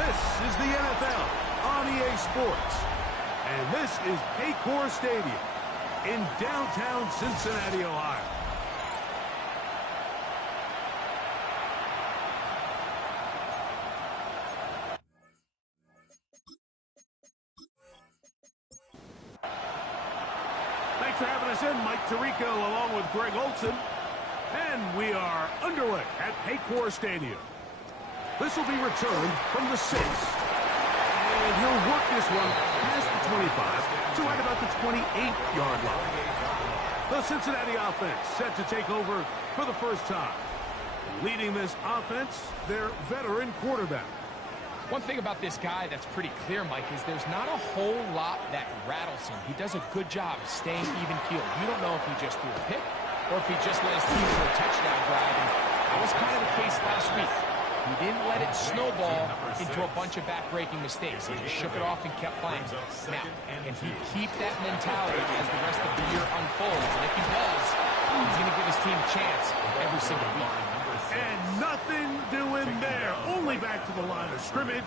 This is the NFL on EA Sports. And this is Paycor Stadium in downtown Cincinnati, Ohio. Thanks for having us in, Mike Tirico, along with Greg Olson. And we are underway at Paycor Stadium. This will be returned from the 6. And he'll work this one past the 25 to right about the 28-yard line. The Cincinnati offense set to take over for the first time. Leading this offense, their veteran quarterback. One thing about this guy that's pretty clear, Mike, is there's not a whole lot that rattles him. He does a good job staying even-keeled. You don't know if he just threw a pick or if he just led his team to a touchdown drive. And that was kind of the case last week. He didn't let it snowball into a bunch of back-breaking mistakes. He just shook it off and kept playing. Now, can he keep that mentality as the rest of the year unfolds? And if he does, he's going to give his team a chance every single week. And nothing doing there. Only back to the line of scrimmage.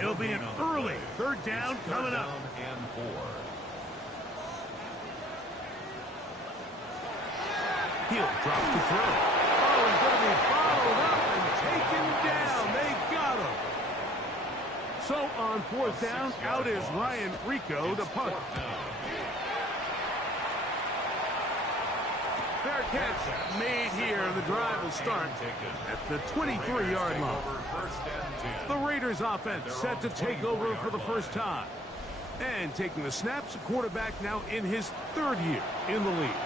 It'll be an early third down coming up. He'll drop the throw. Oh, he's going to be followed up and taken down. They got him. So on fourth down, out is Ryan Rico to punt. Fair catch made here. The drive will start at the 23-yard line. The Raiders offense set to take over for the first time. And taking the snaps, a quarterback now in his third year in the league.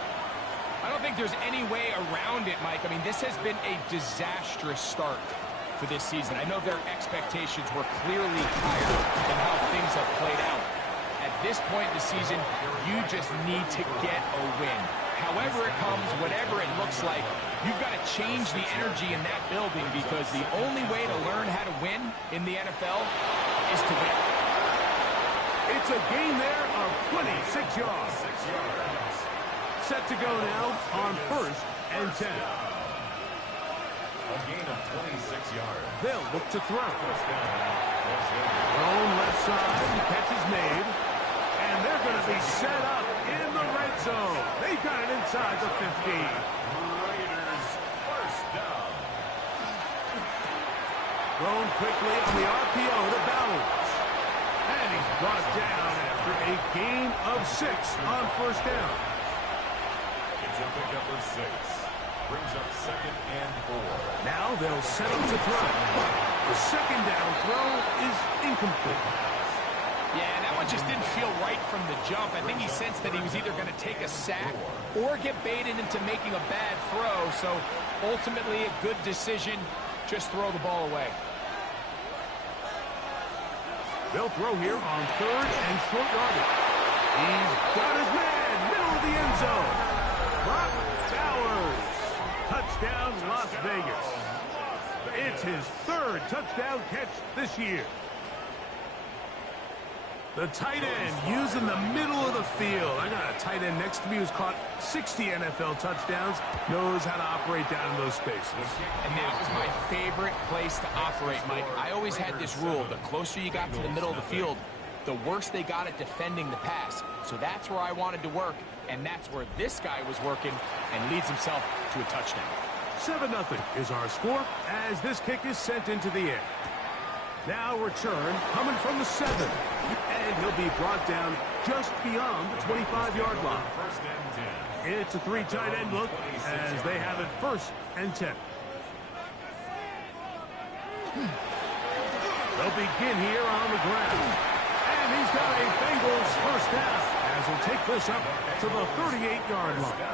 I don't think there's any way around it, Mike. I mean, this has been a disastrous start for this season. I know their expectations were clearly higher than how things have played out. At this point in the season, you just need to get a win. However it comes, whatever it looks like, you've got to change the energy in that building because the only way to learn how to win in the NFL is to win. It's a gain there of 26 yards. Set to go now on first and 10. A gain of 26 yards. They'll look to throw. Thrown left side, catch is made. And they're going to be set up in the red zone. They've got it inside the 15. Raiders first down. Thrown quickly on the RPO to Bowers. And he's brought down after a gain of 6 on first down. It's a pickup of 6. Brings up second and 4. Now they'll set up to throw. The second down throw is incomplete. Yeah, that one just didn't feel right from the jump. I think he sensed that he was either going to take a sack or get baited into making a bad throw. So ultimately a good decision. Just throw the ball away. They'll throw here on third and short yardage. He's got his man, middle of the end zone. Brock Bowers. Touchdown, Las Vegas. It's his third touchdown catch this year. The tight end using the middle of the field. I got a tight end next to me who's caught 60 NFL touchdowns, knows how to operate down in those spaces. And that was my favorite place to operate, Mike. I always had this rule. The closer you got to the middle of the field, the worse they got at defending the pass. So that's where I wanted to work, and that's where this guy was working and leads himself to a touchdown. 7-0 is our score as this kick is sent into the air. Now return coming from the 7. And he'll be brought down just beyond the 25-yard line. It's a 3 tight end look as they have it first and 10. They'll begin here on the ground. And he's got a Bengals first down as he'll take this up to the 38-yard line.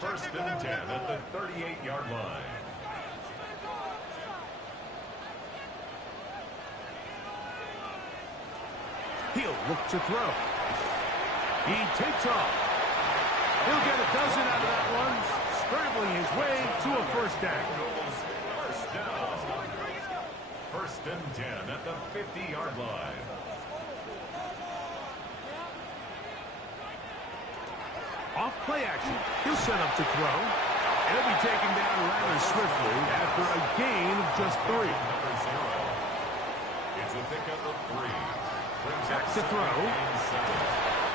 First and 10 at the 38-yard line. He'll look to throw. He takes off. He'll get a dozen out of that one, scrambling his way to a first down. First down. First and 10 at the 50-yard line. Off play action. He'll set up to throw. And he'll be taken down rather swiftly after a gain of just 3. pickup of 3. Brings Back up to throw. and 7.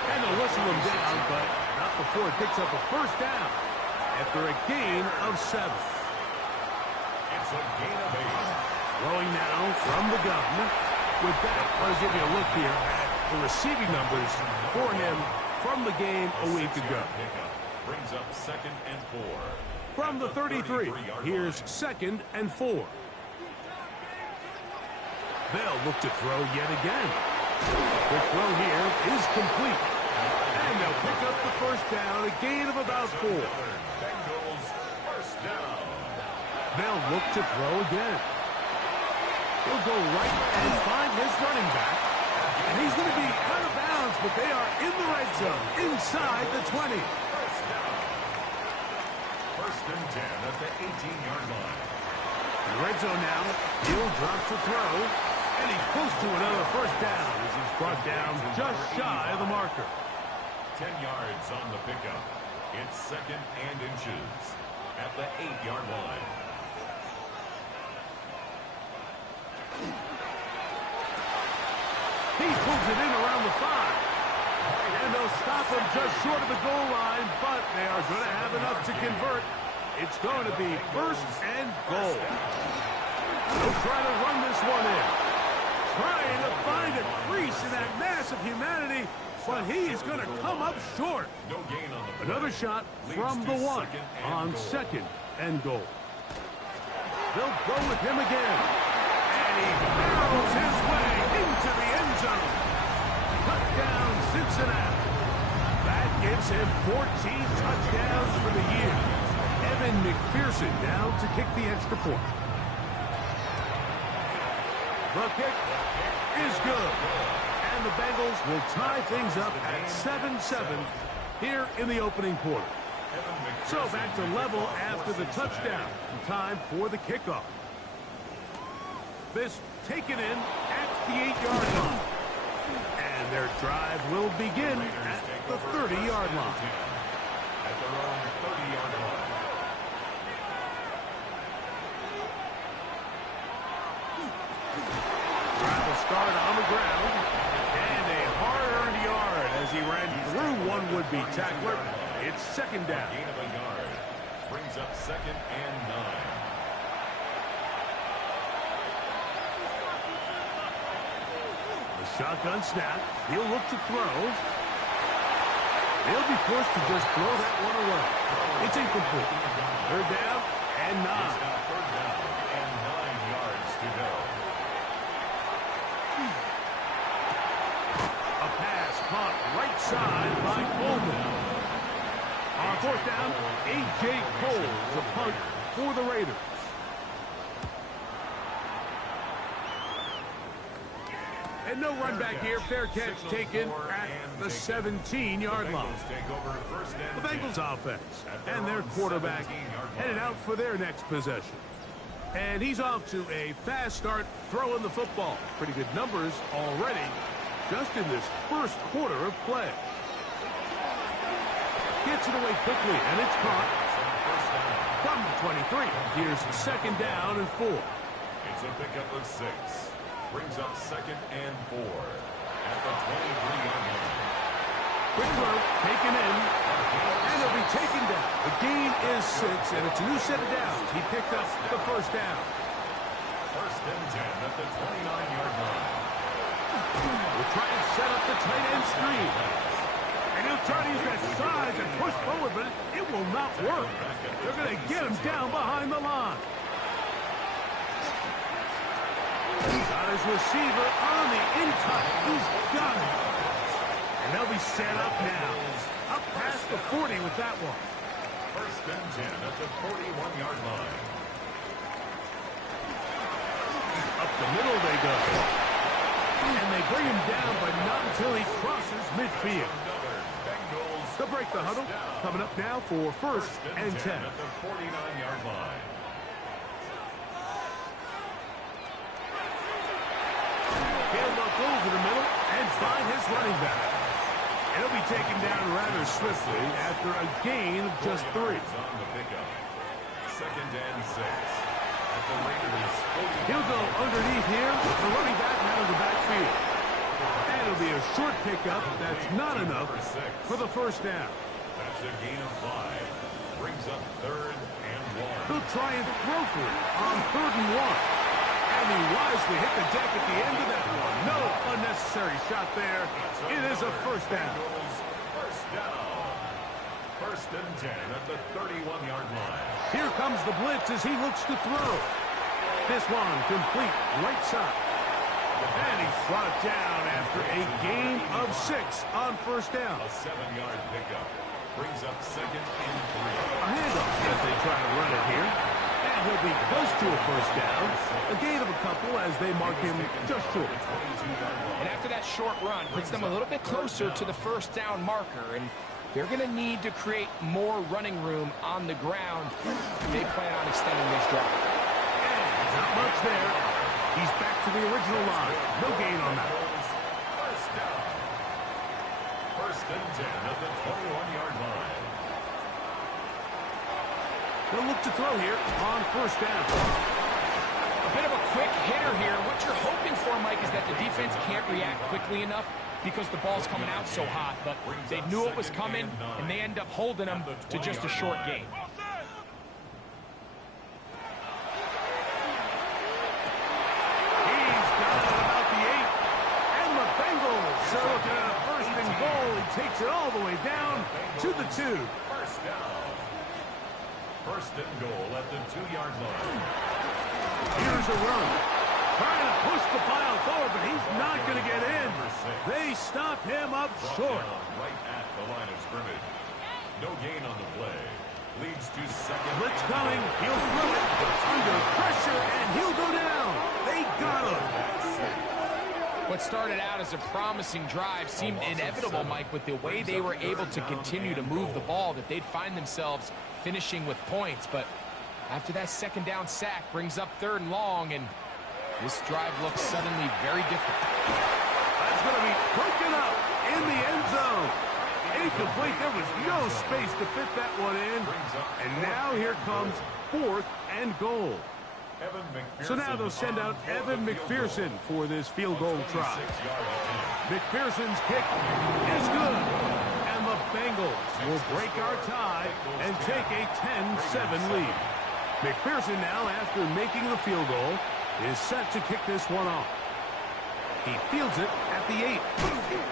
And they'll whistle him down, but not before it picks up a first down after a gain of 7. It's a gain of 8. Throwing now from the gun. With that, let's give you a look here at the receiving numbers for him from the game a week ago. Pickup brings up 2nd and 4. From the 33, here's 2nd and 4. They'll look to throw yet again. The throw here is complete. And they'll pick up the first down, a gain of about 4. Bengals first down. They'll look to throw again. He'll go right and find his running back. And he's going to be out of bounds, but they are in the red zone, inside the 20. First down. 1st and 10 at the 18-yard line. In the red zone now, he'll drop to throw. And he's close to another first down as he's brought down just shy of the marker. 10 yards on the pickup. It's 2nd and inches at the 8-yard line. He pulls it in around the 5. And they'll stop him just short of the goal line, but they are going to have enough to convert. It's going to be 1st and goal. They'll try to run this one in. Trying to find a crease in that mass of humanity, but he is going to come up short. No gain on the play. Another shot from the 1 on 2nd and goal. They'll go with him again. And he barrels his way into the end zone. Touchdown, Cincinnati. That gives him 14 touchdowns for the year. Evan McPherson down to kick the extra point. The kick is good. And the Bengals will tie things up at 7-7 here in the opening quarter. So back to level after the touchdown. Time for the kickoff. This taken in at the 8-yard line. And their drive will begin at the 30-yard line. At their own 30-yard line. Drive will start on the ground. And a hard-earned yard as he ran through one would-be tackler. It's 2nd down. Gain of a yard. Brings up 2nd and 9. The shotgun snap. He'll look to throw. He'll be forced to just throw that one away. It's incomplete. 3rd down and 9. He's got 3rd down and 9 yards to go. A pass caught right side by Coleman. On 4th down, A.J. Cole, the punt for the Raiders. And no run back here. Fair catch taken at the 17-yard line. The Bengals offense and their quarterback headed out for their next possession. And he's off to a fast start throwing the football. Pretty good numbers already just in this first quarter of play. Gets it away quickly, and it's caught from the 23. Here's 2nd down and 4. It's a pickup of 6. Brings up 2nd and 4 at the 23-yard line. Quick throw, taken in, and it'll be taken down. The gain is 6, and it's a new set of downs. He picked up the first down. 1st and 10 at the 29-yard line. We'll try and set up the tight end screen. And he'll try to use that size and push forward, but it will not work. They're going to get him down behind the line. Got his receiver on the in-cut. He's got it. And they'll be set up now. Up past the 40 with that one. 1st and 10 at the 41-yard line. Up the middle they go. And they bring him down, but not until he crosses midfield. They'll break the huddle. Coming up now for 1st and 10. At the 49-yard line. He'll look over the middle and find his running back. He'll be taken down rather swiftly after a gain of just 3. On the pickup. 2nd and 6 at the Raiders' He'll go underneath here. The running back out of the backfield. And it'll be a short pickup. That's not enough for the first down. That's a gain of 5. Brings up 3rd and 1. They'll try and throw for it on 3rd and 1. And he wisely hit the deck at the end of that one. No unnecessary shot there. It is a first down. First down. 1st and 10 at the 31-yard line. Here comes the blitz as he looks to throw. This one complete right side. And he's brought down after a gain of 6 on first down. A 7-yard pickup. Brings up 2nd and 3. A handoff as they try to run it here. And he'll be close to a first down. A gain of a couple as they mark him just short. And after that short run, puts them a little bit closer to the first down marker. And they're going to need to create more running room on the ground. They plan on extending this drive. And not much there. He's back to the original line. No gain on that. First down. 1st and 10 at the 21-yard line. They'll look to throw here on first down. A bit of a quick hitter here. What you're hoping for, Mike, is that the defense can't react quickly enough because the ball's coming out so hot. But they knew it was coming, and they end up holding them to just a short gain. He's got it about the 8. And the Bengals are looking at a 1st and goal. He takes it all the way down to the 2. First down. 1st and goal at the 2-yard line. Here's a run. Trying to push the pile forward, but he's not going to get in. They stop him up short. Right at the line of scrimmage. No gain on the play. Leads to 2nd. Blitz coming. He'll throw it. Under pressure, and he'll go down. They got him. What started out as a promising drive seemed inevitable, Mike, with the way they were able to continue to move the ball, that they'd find themselves finishing with points. But after that 2nd down sack brings up 3rd and long, and this drive looks suddenly very different. That's going to be broken up in the end zone. Incomplete. There was no space to fit that one in. And now here comes 4th and goal. So now they'll send out Evan McPherson for this field goal try. McPherson's kick is good. And the Bengals will break our tie and take a 10-7 lead. McPherson now, after making the field goal, is set to kick this one off. He fields it at the 8.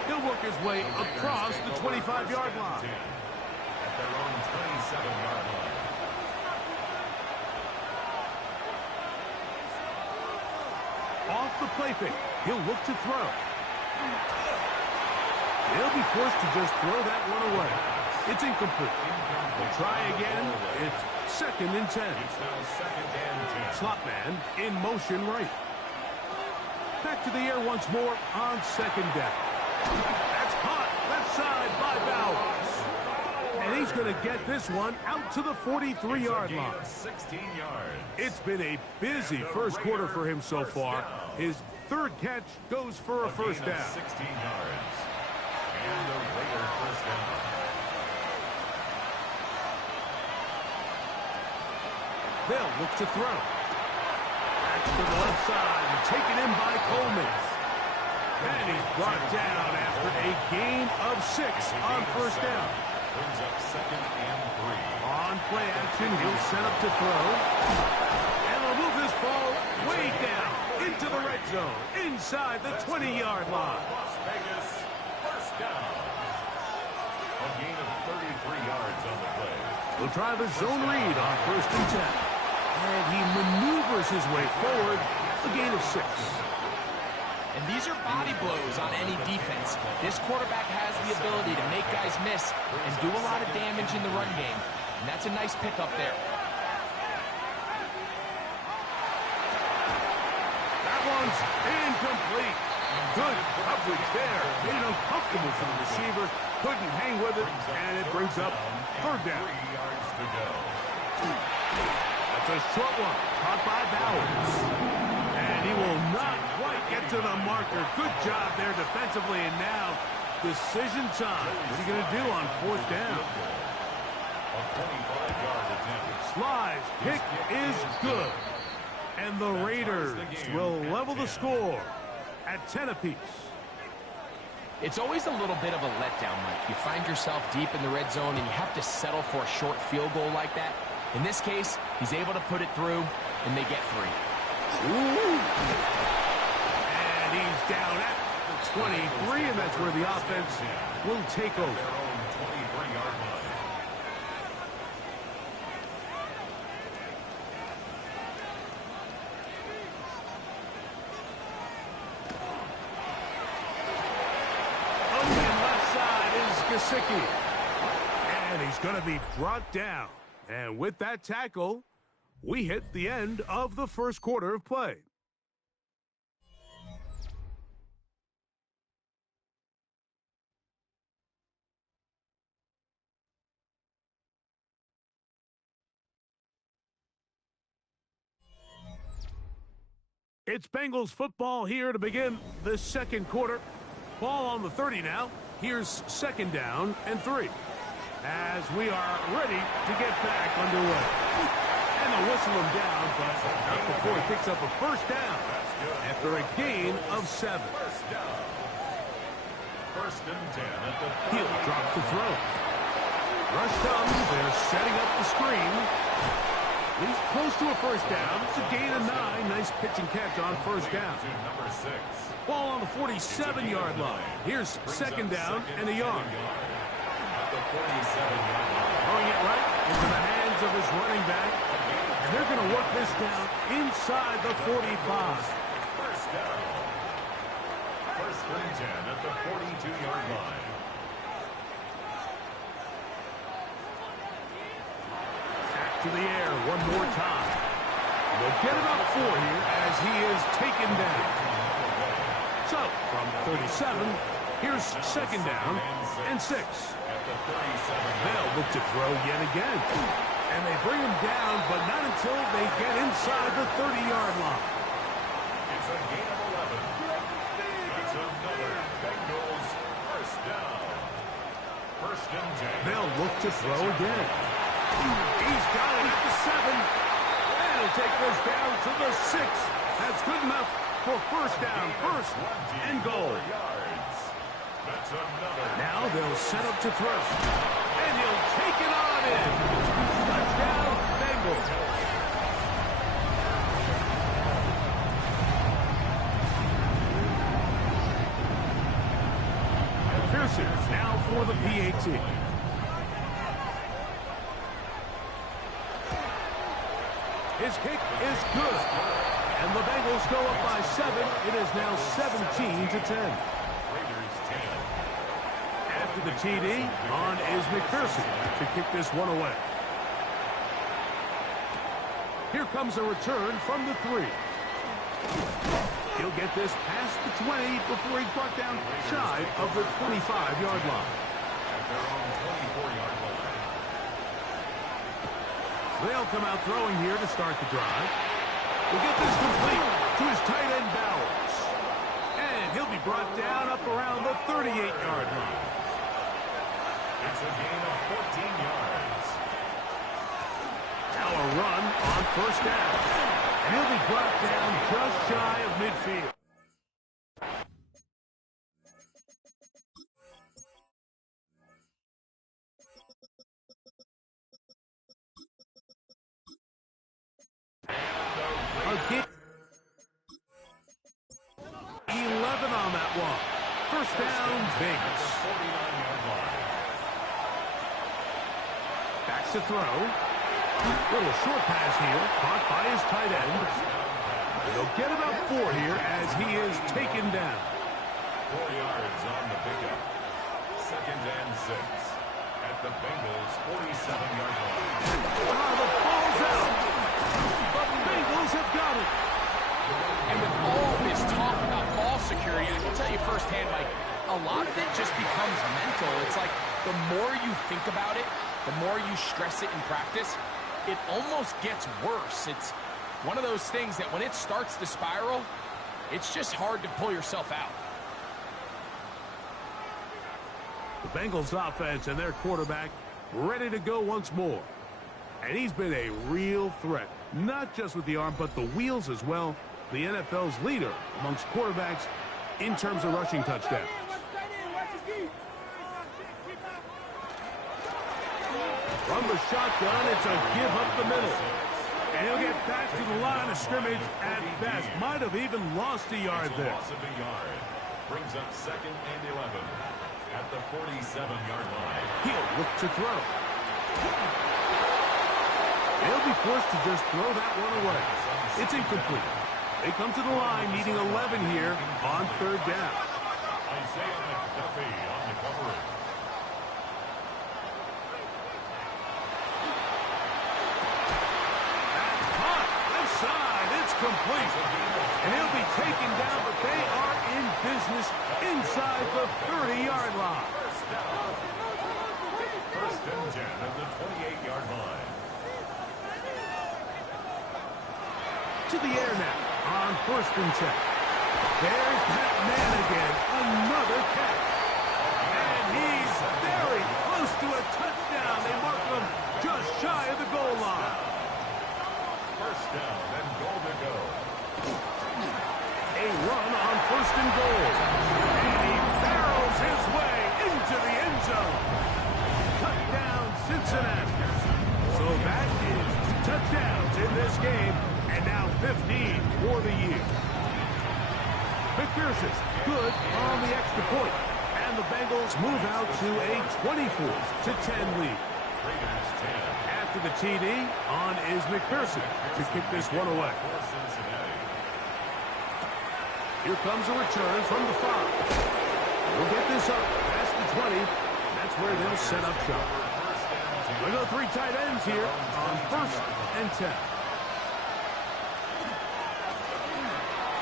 He'll work his way across the 25-yard line. At their own 27-yard line. Off the play fake. He'll look to throw. He'll be forced to just throw that one away. It's incomplete. They'll try again. It's 2nd and 10. It's now 2nd and 10. Slot man in motion right. Back to the air once more on 2nd down. That's caught left side by Bowers. And he's going to get this one out to the 43-yard line. 16 yards. It's been a busy first quarter for him so far. His 3rd catch goes for a first down. 16 yards. And the Raiders first down. They'll look to throw. Back to the left side and taken in by Coleman. And he's brought down after a gain of 6 on first down. Brings up 2nd and 3. On play action, he'll set up to throw. And they'll move this ball way down into the red zone, inside the 20-yard line. Las Vegas first down. A gain of 33 yards on the play. They'll try the zone read on 1st and 10. And he maneuvers his way forward, a gain of 6. And these are body blows on any defense. This quarterback has the ability to make guys miss and do a lot of damage in the run game. And that's a nice pickup there. That one's incomplete. Good coverage there. Made it uncomfortable for the receiver. Couldn't hang with it, and it brings up 3rd down. 3 yards to go. That's a short one, caught by Bowers. And he will not quite get to the marker. Good job there defensively, and now decision time. What are you going to do on 4th down? A 25-yard attempt. Sly's kick is good. And And the Raiders will level the score at 10 apiece. It's always a little bit of a letdown, Mike. You find yourself deep in the red zone, and you have to settle for a short field goal like that. In this case, he's able to put it through, and they get 3. Ooh. And he's down at the 23, and that's where the offense will take over. Their own 23-yard line. Gesicki. And he's going to be brought down. And with that tackle, we hit the end of the first quarter of play. It's Bengals football here to begin the second quarter. Ball on the 30 now. Here's second down and 3. As we are ready to get back underway. And they'll whistle him down, but not before he picks up a first down after a gain of 7. First and 10 at the He'll drop the throw. Rush comes. They're setting up the screen. He's close to a first down. It's a gain of 9. Nice pitch and catch on first down. number 6. Ball on the 47-yard line. Here's second down and a yard. At the 47-yard line. Throwing it right into the hands of his running back. And they're going to work this down inside the 45. First down. First and 10 at the 42-yard line. Back to the air one more time. They'll get about 4 here as he is taken down. So, from 37, here's second down and 6. They'll look to throw yet again. And they bring him down, but not until they get inside the 30-yard line. It's a gain of 11. That's another Bengals first down. First and 10. They'll look to throw again. He's got it at the 7. And he'll take this down to the 6. That's good enough for first down, first and goal. That's another. Now they'll set up to throw. And he'll take it on in. Touchdown, Bengals. Pearson now for the PAT. His kick is good. And the Bengals go up by 7. It is now 17-10. Raiders 10. After the TD, on is McPherson to kick this one away. Here comes a return from the 3. He'll get this past the 20 before he's brought down shy of the 25-yard line. At their own 24-yard line. They'll come out throwing here to start the drive. We'll get this complete to his tight end Bowers. And he'll be brought down up around the 38-yard line. It's a gain of 14 yards. Now a run on first down. And he'll be brought down just shy of midfield. Again. 11 on that one. First down, Vegas. 49-yard line. Back to throw. Little short pass here, caught by his tight end. They'll get about 4 here as he is taken down. 4 yards on the pickup. Second and 6 at the Bengals' 47-yard line. The ball's out. The Bengals have got it. And with all this talk about ball security, I can tell you firsthand, Mike, a lot of it just becomes mental. It's like the more you think about it, the more you stress it in practice, it almost gets worse. It's one of those things that when it starts to spiral, it's just hard to pull yourself out. The Bengals offense and their quarterback ready to go once more. And he's been a real threat Not just with the arm, but the wheels as well. The NFL's leader amongst quarterbacks in terms of rushing touchdowns. From the shotgun, it's a give up the middle. And he'll get back to the line of scrimmage at best. Might have even lost a yard there. Loss of a yard. Brings up 2nd and 11 at the 47-yard line. He'll look to throw. They'll be forced to just throw that one away. It's incomplete. They come to the line needing 11 here on 3rd down. Isaiah McDuffie on the coverage. That's caught. Left side. It's complete. And he'll be taken down, but they are in business inside the 30-yard line. First and 10 at the 28-yard line. To the air now on 1st and 10. There's that man again. Another catch. And he's very close to a touchdown. They mark him just shy of the goal line. First down and goal to go. A run on 1st and goal. And he barrels his way into the end zone. Touchdown, Cincinnati. So that is 2 touchdowns in this game. And now 15 for the year. McPherson's good on the extra point. And the Bengals move out to a 24-10 lead. Raiders 10. After the TD, on is McPherson to kick this one away. For Cincinnati. Here comes a return from the 5. We'll get this up past the 20. That's where they'll set up shop. We go 3 tight ends here on 1st and 10.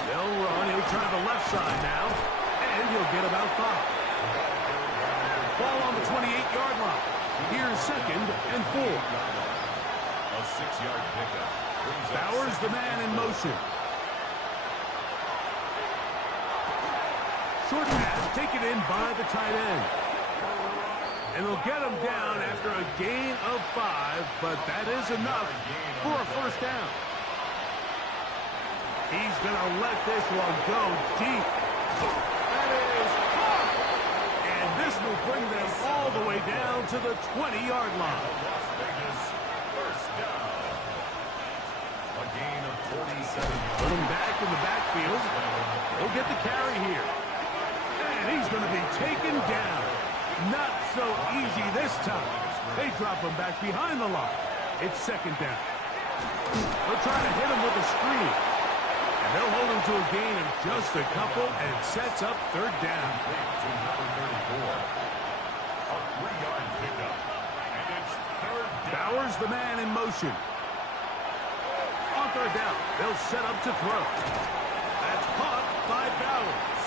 They'll run. He'll try the left side now. And he'll get about 5. Ball on the 28-yard line. Here's 2nd and 4. A 6-yard pickup. Bowers the man in motion. Short pass taken in by the tight end. And they'll get him down after a gain of 5, but that is enough for a 1st down. He's going to let this one go deep. That is caught. And this will bring them all the way down to the 20-yard line. Las Vegas, first down. A gain of 47 yards. Put him back in the backfield. He'll get the carry here. And he's going to be taken down. Not so easy this time. They drop him back behind the line. It's 2nd down. They'll try to hit him with a screen. And they'll hold him to a gain of just a couple, and it sets up 3rd down. To number 34. A 3-yard pickup. And it's 3rd down. Bowers the man in motion. On 3rd down, they'll set up to throw. That's caught by Bowers.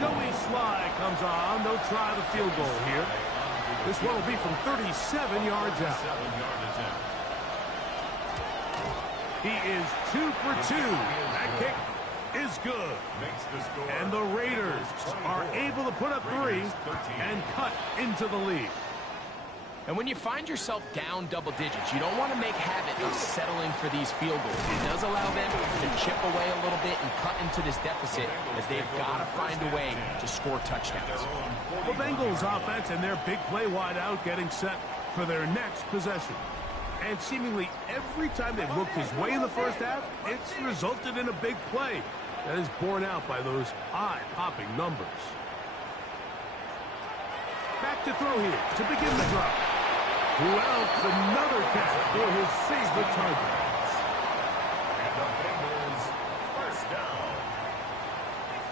Joey Sly comes on. They'll try the field goal here. This one will be from 37 yards out. 7-yard attempt. He is 2 for 2. That kick is good. Makes the score. And the Raiders are able to put up 3 and cut into the lead. And when you find yourself down double digits, you don't want to make habit of settling for these field goals. It does allow them to chip away a little bit and cut into this deficit, as they've got to find a way to score touchdowns. The Bengals offense and their big play wide out getting set for their next possession. And seemingly every time they've looked his way in the first half, it's resulted in a big play that is borne out by those eye-popping numbers. Back to throw here to begin the drive. Who else? Another catch for his favorite target. And the Bengals, first down.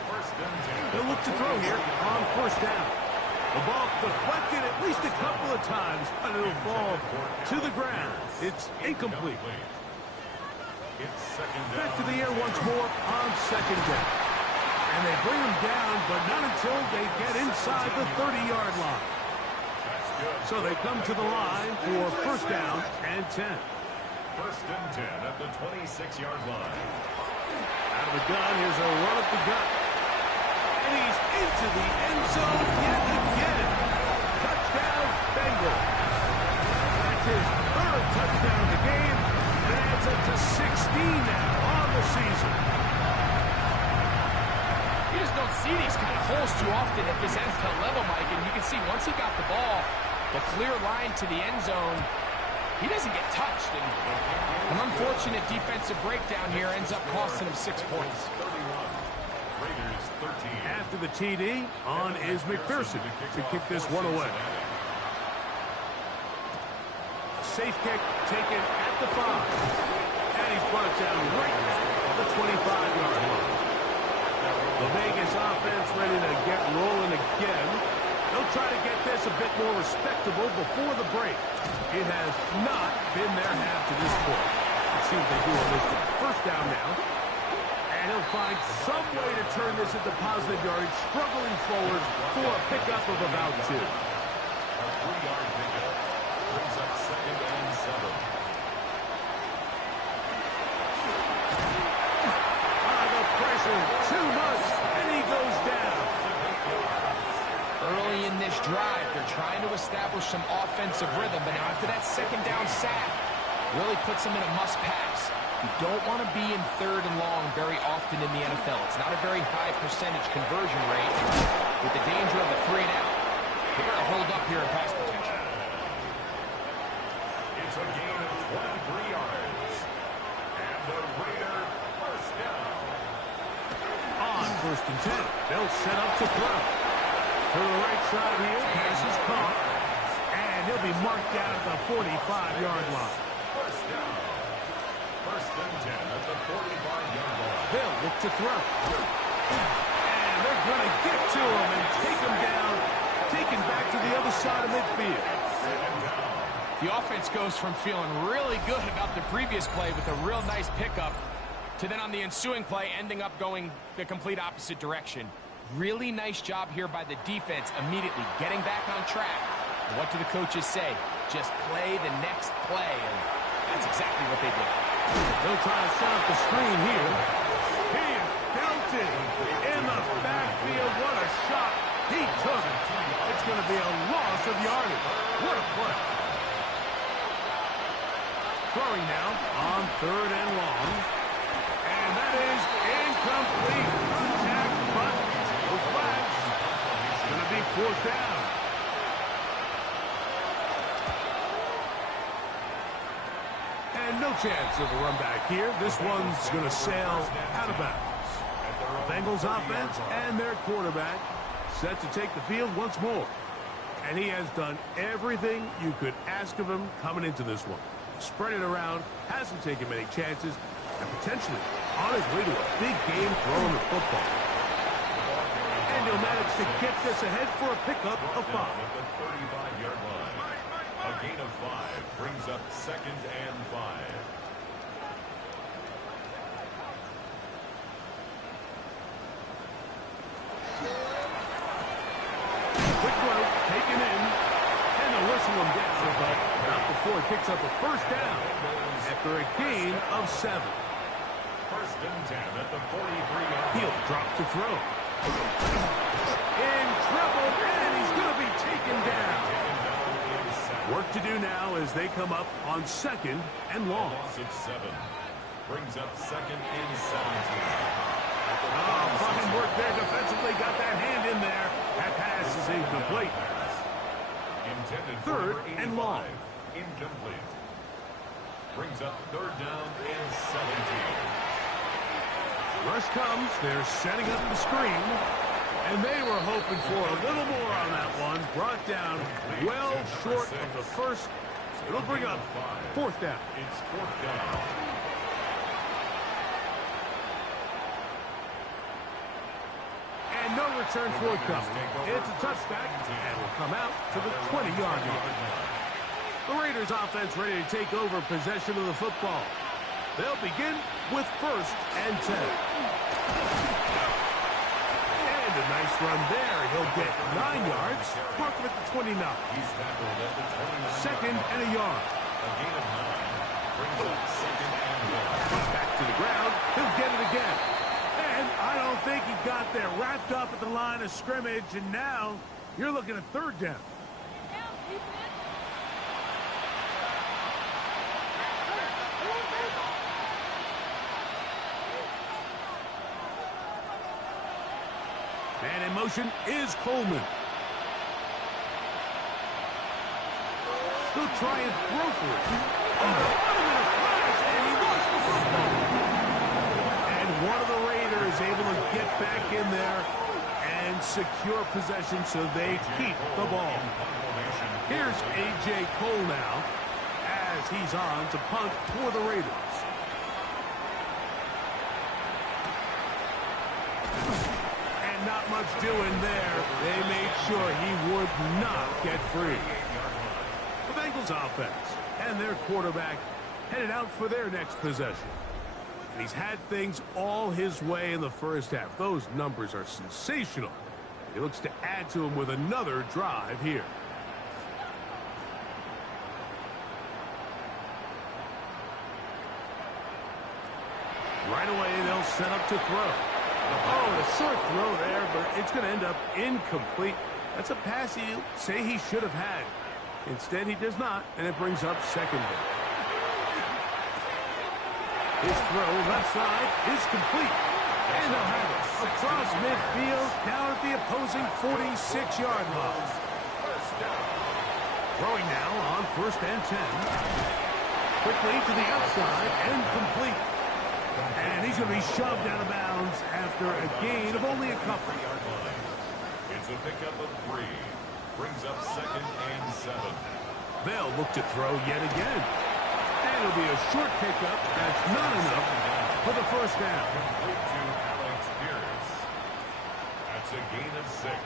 First and 10. They'll look to throw here on 1st down. The ball deflected at least a couple of times, but it'll fall to the ground. It's incomplete. It's 2nd down. Back to the air once more on 2nd down. And they bring him down, but not until they get inside the 30-yard line. That's good. So they come to the line for 1st down and 10. First and 10 at the 26-yard line. Out of the gun, here's a run up the gut. And he's into the end zone yet again. Touchdown, Bengals. That's his 3rd touchdown of the game. to 16 now on the season. You just don't see these kind of holes too often at this NFL level, Mike, and you can see once he got the ball, the clear line to the end zone, he doesn't get touched. And an unfortunate defensive breakdown here ends up costing him 6 points. After the TD, on is McPherson to kick this one away. Safe kick taken at the 5. And he's brought down right at the 25-yard line. The Vegas offense ready to get rolling again. They'll try to get this a bit more respectable before the break. It has not been their half to this point. Let's see what they do on this one. First down now. And he'll find some way to turn this into positive yardage, struggling forward for a pickup of about 2. A 3-yard pickup brings up 2nd and 7. The pressure, too much, and he goes down. Early in this drive, they're trying to establish some offensive rhythm, but now after that second down sack, really puts them in a must-pass. You don't want to be in 3rd and long very often in the NFL. It's not a very high percentage conversion rate with the danger of a 3 and out. They got to hold up here in pass protection. It's a gain of 23 yards. And the Raider first down. On 1st and 10, they'll set up to throw. To the right side here, pass is caught. And he'll be marked down at the 45-yard line. First down. 1st and 10 at the 45-yard line. They'll look to throw. And they're going to get to him and take him down, taken back to the other side of midfield. The offense goes from feeling really good about the previous play with a real nice pickup to then on the ensuing play ending up going the complete opposite direction. Really nice job here by the defense immediately getting back on track. And what do the coaches say? Just play the next play, and that's exactly what they did. They'll try to set up the screen here. He is belted in the backfield. What a shot. He took it. It's going to be a loss of yardage. What a play. Throwing now on 3rd and long. And that is incomplete. Contact, but no flags. It's going to be 4th down. And no chance of a run back here. This one's going to sail out of bounds. Bengals offense and their quarterback set to take the field once more. And he has done everything you could ask of him coming into this one. Spread it around, hasn't taken many chances, and potentially on his way to a big game throwing the football. And he'll manage to get this ahead for a pickup of 5. At the 35-yard line. A gain of 5 brings up 2nd and 5. Quick throw, taken in, and they'll whistle him down, but not before he picks up a 1st down after a gain of 7. 1st and 10 at the 43-yard line. He'll drop to throw. In trouble, and he's going to be taken down. Work to do now as they come up on 2nd and long. Loss of 7 brings up 2nd and 17. Oh, fine work there defensively. Got that hand in there. That pass is incomplete. Intended 3rd for and long. Incomplete. Brings up 3rd down and 17. Rush comes. They're setting up the screen. And they were hoping for a little more on that one. Brought down well short of the first. It'll bring up 4th down. It's 4th down. And no return forthcoming. It's a touchback and will come out to the 20-yard line. The Raiders offense ready to take over possession of the football. They'll begin with 1st and 10. And a nice run there. He'll get 9 yards. Mark him at the 29. He's tackled at the 29. 2nd and a yard. A gain of 9 brings up 2nd and 1. Back to the ground. He'll get it again. And I don't think he got there. Wrapped up at the line of scrimmage. And now you're looking at 3rd down. And in motion is Coleman. He'll try and throw for it. Oh, caught him in a flash, and he lost the football. And one of the Raiders able to get back in there and secure possession so they keep the ball. Here's A.J. Cole now as he's on to punt for the Raiders. And not much doing there. They made sure he would not get free. The Bengals offense and their quarterback headed out for their next possession. And he's had things all his way in the first half. Those numbers are sensational. He looks to add to them with another drive here. Right away, they'll set up to throw. Oh, a short throw there, but it's going to end up incomplete. That's a pass he'll say he should have had. Instead, he does not, and it brings up second down. His throw left side is complete. And they'll have it across midfield, down at the opposing 46-yard line. Throwing now on 1st and 10. Quickly to the outside and complete. And he's going to be shoved out of bounds after a gain of only a couple. It's a pickup of 3. Brings up 2nd and 7. They'll look to throw yet again. And it'll be a short pickup. That's not enough for the first down. Complete to Alex Pierce. That's a gain of 6.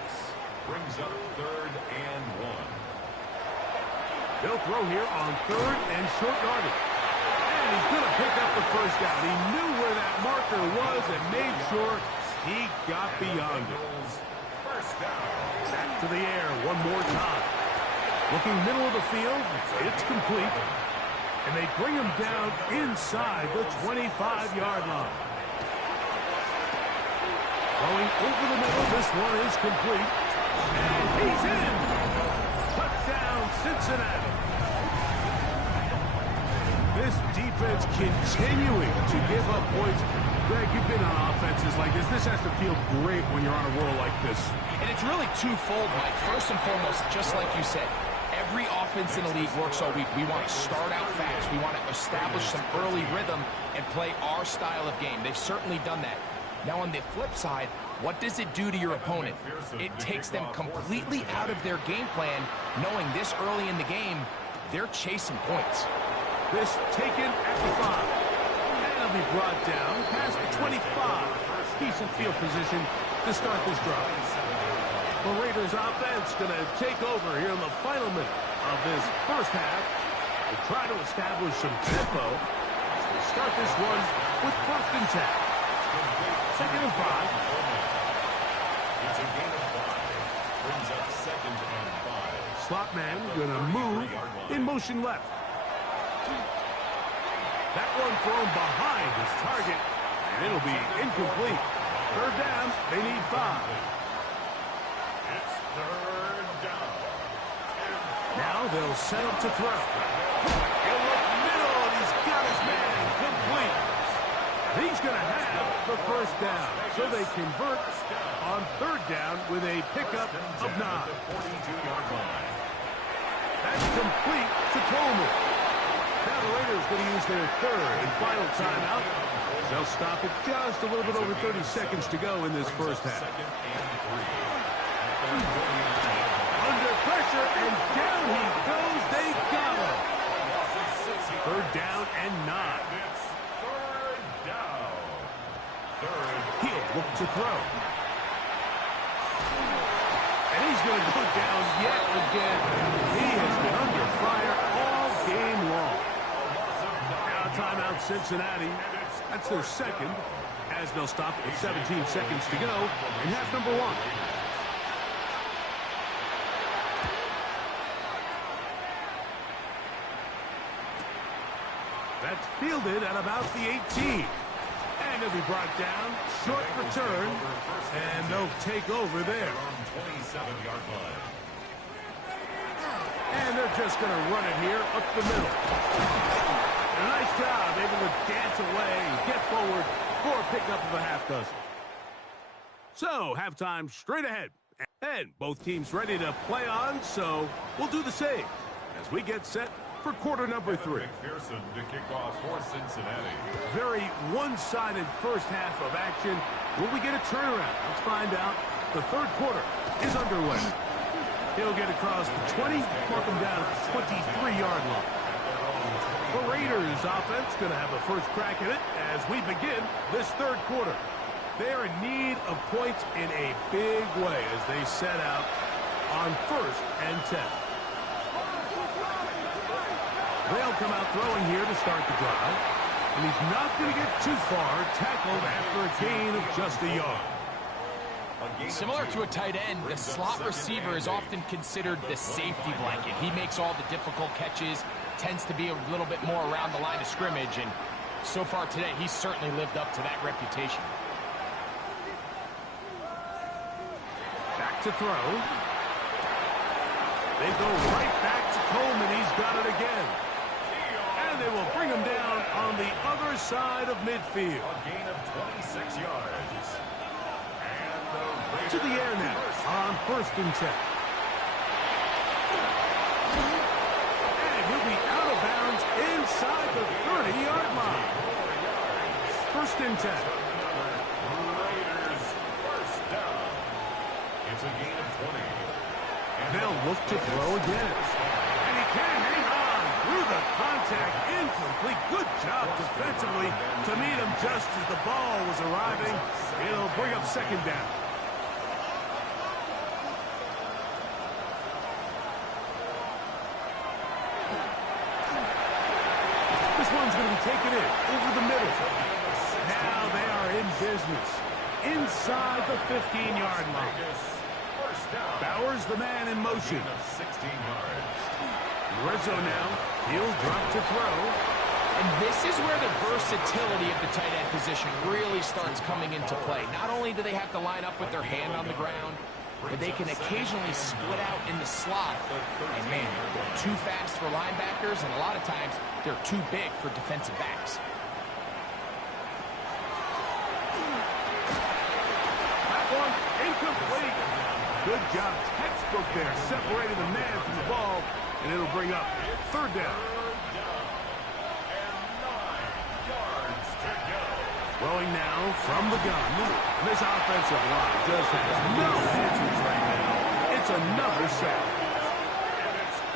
Brings up 3rd and 1. They'll throw here on 3rd and short yardage. And he's going to pick up the first down. He knew where that marker was and made sure he got beyond it. First down. Back to the air one more time. Looking middle of the field, it's complete. And they bring him down inside the 25-yard line. Going over the middle, this one is complete. And he's in. Touchdown, Cincinnati. This defense continuing to give up points. Greg, you've been on offenses like this. This has to feel great when you're on a roll like this. And it's really twofold, Mike. First and foremost, just like you said, every offense in the league works all week. We want to start out fast. We want to establish some early rhythm and play our style of game. They've certainly done that. Now, on the flip side, what does it do to your opponent? It takes them completely out of their game plan, knowing this early in the game, they're chasing points. This taken at the 5. And it'll be brought down past the 25. Decent field position to start this drive. The Raiders offense going to take over here in the final minute of this first half. They try to establish some tempo as they start this one with 1st and 10. 2nd and 5. It's a gain of 5. Brings up 2nd and 5. Slot man going to move in motion left. That one thrown behind his target, and it'll be incomplete. 3rd down, they need 5. It's 3rd down. Now they'll set up to throw. He'll look middle, and he's got his man complete. He's going to have the first down, so they convert on 3rd down with a pickup of 9. 42-yard line. That's complete to Coleman. Now the Raiders going to use their 3rd and final timeout. They'll stop it just a little bit over 30 seconds to go in this first half. Under pressure, and down he goes. They got him. 3rd down and 9. It's 3rd down. 3rd. He'll look to throw. And he's going to go down yet again. He has been under fire all game long. Now timeout Cincinnati. That's their 2nd, as they'll stop with 17 seconds to go in half number 1. That's fielded at about the 18. And it'll be brought down. Short return. And they'll take over there. 27-yard line. And they're just going to run it here up the middle. A nice job, able to dance away and get forward for a pickup of a half dozen. So, halftime straight ahead. And both teams ready to play on, so we'll do the same as we get set for quarter number 3. McPherson to kick off for Cincinnati. Very one-sided first half of action. Will we get a turnaround? Let's find out. The third quarter is underway. He'll get across the 20, mark him down at the 23-yard line. The Raiders offense going to have a first crack at it as we begin this third quarter. They're in need of points in a big way as they set out on 1st and 10. They'll come out throwing here to start the drive. And he's not going to get too far, tackled after a gain of just a yard. Similar to a tight end, the slot receiver is often considered the safety blanket. He makes all the difficult catches, tends to be a little bit more around the line of scrimmage, and so far today, he's certainly lived up to that reputation. Back to throw. They go right back to Coleman. He's got it again. And they will bring him down on the other side of midfield. A gain of 26 yards. To the air now on 1st and 10. And he'll be out of bounds inside the 30-yard line. 1st and 10. Raiders first down. It's a gain of 20. They'll look to throw again. And he can hang on through the contact. Incomplete. Good job defensively to meet him just as the ball was arriving. It'll bring up 2nd down. This one's going to be taken in over the middle. Now they are in business inside the 15-yard line. Bowers the man in motion. 16 yards. Rizzo now. He'll drop to throw. And this is where the versatility of the tight end position really starts coming into play. Not only do they have to line up with their hand on the ground, but they can occasionally split out in the slot. And man, they're too fast for linebackers, and a lot of times they're too big for defensive backs. That one incomplete. Good job, textbook there, separating the man from the ball, and it'll bring up 3rd down. Throwing now from the gun. This offensive line just has no answers right now. It's another sack.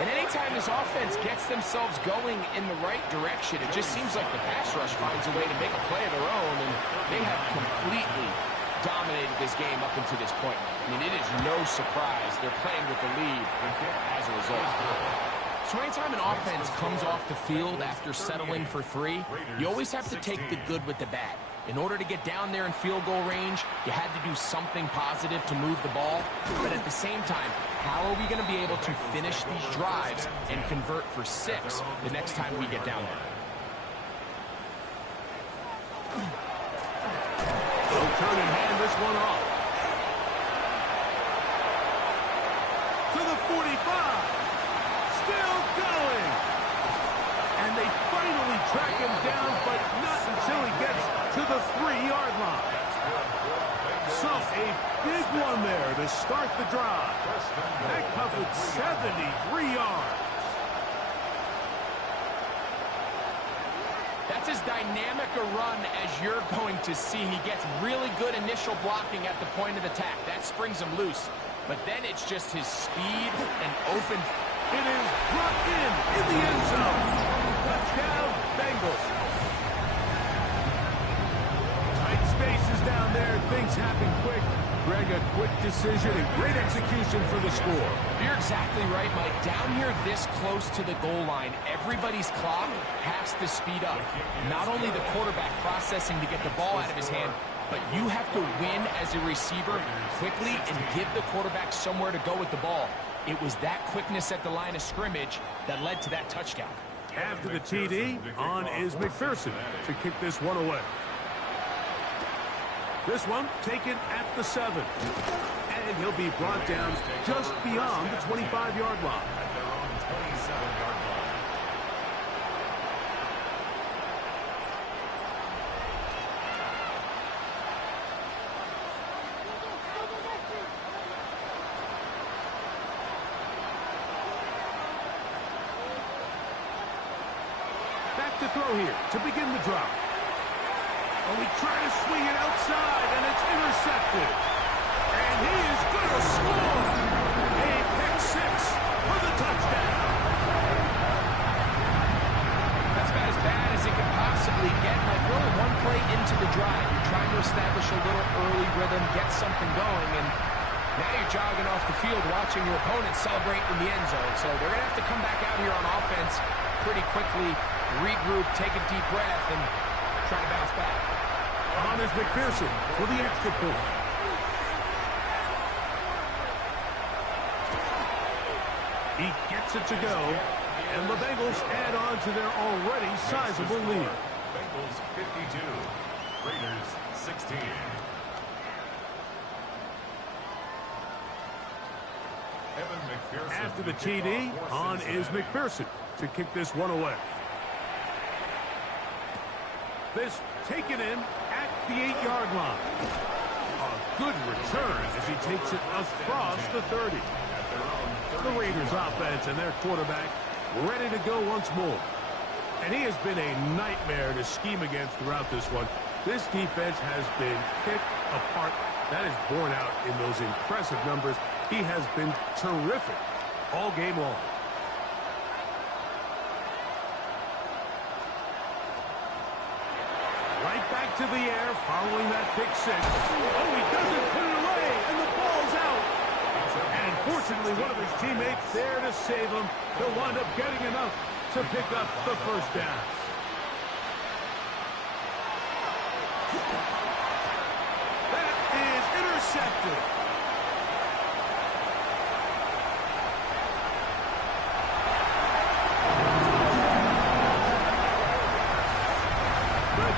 And anytime this offense gets themselves going in the right direction, it just seems like the pass rush finds a way to make a play of their own, and they have completely dominated this game up until this point. I mean, it is no surprise they're playing with the lead as a result. So anytime an offense comes off the field after settling for 3, you always have to take the good with the bad. In order to get down there in field goal range, you had to do something positive to move the ball. But at the same time, how are we going to be able to finish these drives and convert for 6 the next time we get down there? They'll turn and hand this one off. To the 45. Still going. And they finally track him down, but not until he gets to the 3-yard line. So a big one there to start the drive. That covered 73 yards. That's as dynamic a run as you're going to see. He gets really good initial blocking at the point of attack. That springs him loose. But then it's just his speed and open. It is brought in the end zone. Touchdown, Bengals. Tight spaces down there. Things happen quick. Greg, a quick decision and great execution for the score. You're exactly right, Mike. Down here this close to the goal line, everybody's clock has to speed up. Not only the quarterback processing to get the ball out of his hand, but you have to win as a receiver quickly and give the quarterback somewhere to go with the ball. It was that quickness at the line of scrimmage that led to that touchdown. After the TD, on is McPherson to kick this one away. This one taken at the 7. And he'll be brought down just beyond the 25-yard line. At their own 27-yard line. throw here to begin the drive. Oh, we try to swing it outside, and it's intercepted. And he is going to score. A pick six for the touchdown. That's about as bad as it could possibly get. Like, we're only one play into the drive. You're trying to establish a little early rhythm, get something going, and now you're jogging off the field watching your opponent celebrate in the end zone. So they're going to have to come back out here on offense pretty quickly, regroup, take a deep breath, and try to bounce back. On is McPherson for the extra point. He gets it to go, and the Bengals add on to their already sizable lead. Bengals 52, Raiders 16. After the TD, on is McPherson to kick this one away. This taken in at the 8-yard line. A good return as he takes it across the 30. The Raiders offense and their quarterback ready to go once more. And he has been a nightmare to scheme against throughout this one. This defense has been picked apart. That is borne out in those impressive numbers. He has been terrific all game long. Right back to the air following that pick six. Oh, he doesn't put it away, and the ball's out. And fortunately, one of his teammates there to save him. He'll wind up getting enough to pick up the first down. That is intercepted.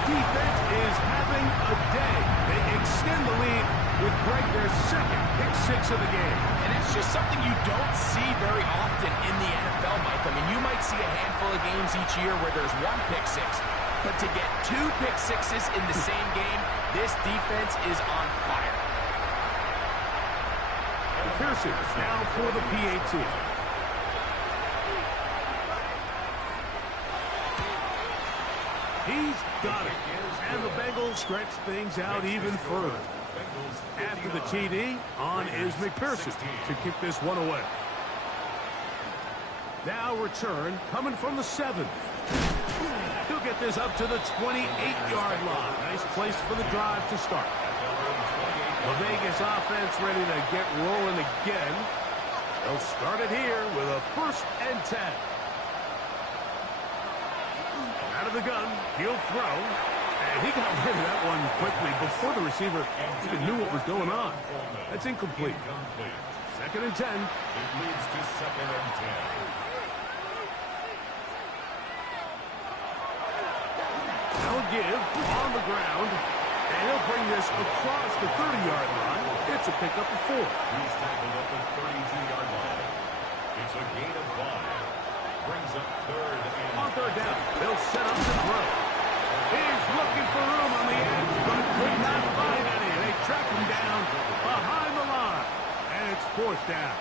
Defense is having a day. They extend the lead with Greg their second pick six of the game. And that's just something you don't see very often in the NFL, Mike. I mean, you might see a handful of games each year where there's one pick six, but to get two pick sixes in the same game, this defense is on fire. McPherson now for the PAT. He's got it. And the Bengals stretch things out even further. After the TD, on is McPherson to kick this one away. Now return coming from the 7. He'll get this up to the 28-yard line. Nice place for the drive to start. The Vegas offense ready to get rolling again. They'll start it here with a 1st and 10. Out of the gun, he'll throw, and he got rid of that one quickly before the receiver even knew what was going on. That's incomplete. 2nd and 10. It leads to 2nd and 10. Now a give on the ground, and he'll bring this across the 30-yard line. It's a pickup of 4. He's tackled at the 32-yard line. It's a gain of 5. Brings up 3rd and on 3rd down. They'll set up the throw. He's looking for room on the edge, but could not find any. They track him down behind the line, and it's 4th down.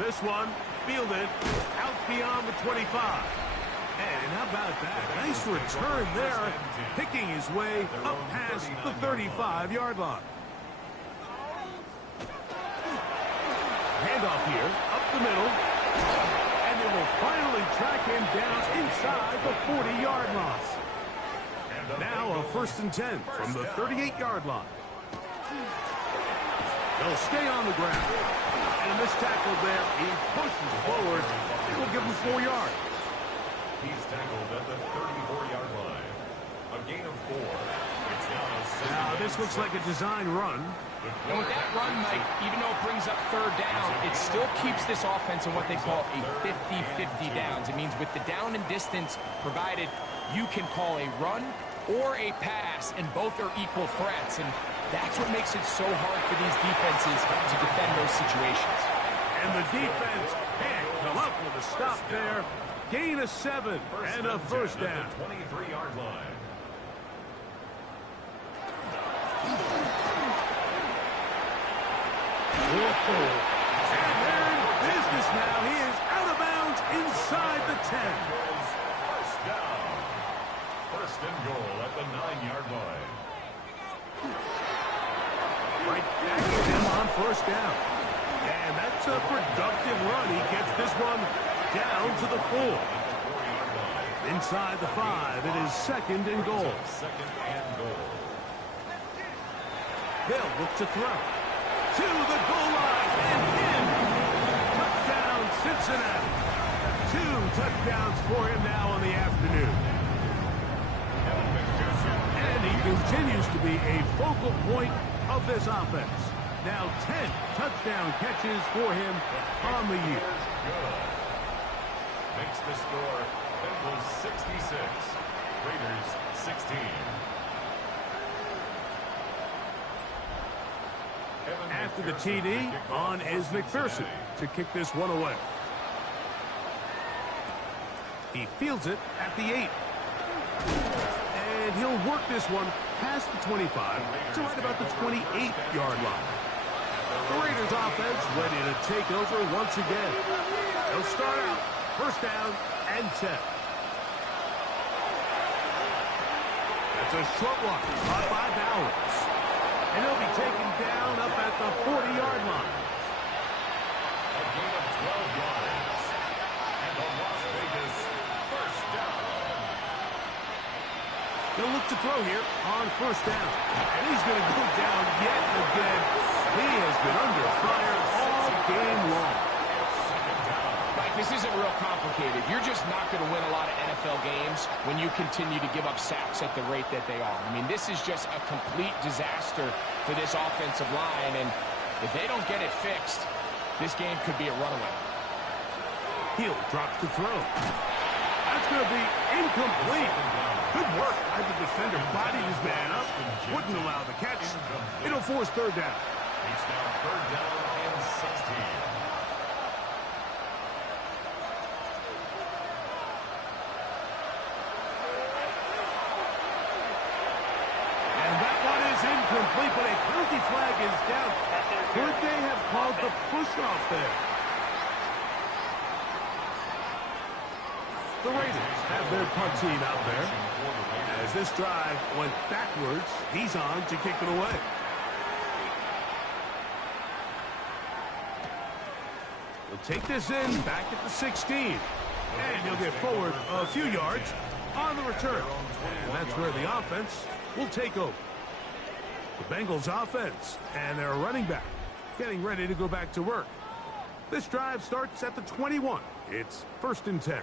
This one fielded out beyond the 25. And how about that? Nice return there, picking his way up past the 35-yard line. Handoff here, up the middle, and they will finally track him down inside the 40-yard line. Now a 1st and 10 from the 38-yard line. They'll stay on the ground. And this tackle there, he pushes forward. It will give him 4 yards. He's tackled at the 34-yard line. A gain of 4. It's now this looks like a design run. And with that run, Mike, even though it brings up 3rd down, it still keeps this offense in what they call a 50-50 downs. It means with the down and distance provided, you can call a run or a pass, and both are equal threats. And that's what makes it so hard for these defenses to defend those situations. And the defense can't come up with a stop there. Gain of 7 and a 1st down. 23-yard line. And then this now. He is out of bounds inside the 10. First down. First and goal at the 9-yard line. Right back at him on first down. And that's a productive run. He gets this one down to the 4. Inside the 5, it is second and goal. Second and goal. They'll look to throw. To the goal line and in. Touchdown, Cincinnati. 2 touchdowns for him now in the afternoon. And he continues to be a focal point of this offense. Now 10 touchdown catches for him on the year. Makes the score Bengals 66, Raiders 16. After the TD, on is McPherson to kick this one away. He fields it at the 8. And he'll work this one past the 25 to right about the 28-yard line. The Raiders offense ready to take over once again. They'll start out first down and 10. That's a short one caught by Bowers. And he'll be taken down up at the 40-yard line. A gain of 12 yards. And a Las Vegas first down. They'll look to throw here on first down. And he's going to go down yet again. He has been under fire all game long. Mike, this isn't real complicated. You're just not going to win a lot of NFL games when you continue to give up sacks at the rate that they are. I mean, this is just a complete disaster for this offensive line, and if they don't get it fixed, this game could be a runaway. He'll drop to throw. That's going to be incomplete. Good work by the defender. Bodied his man up. Wouldn't allow the catch. It'll force third down. It's now third down and 16. Incomplete, but a penalty flag is down. Could they have called the push-off there? The Raiders have their punt team out there. As this drive went backwards, he's on to kick it away. He'll take this in back at the 16. And he'll get forward a few yards on the return. And that's where the offense will take over. The Bengals offense and their running back getting ready to go back to work. This drive starts at the 21. It's first and 10.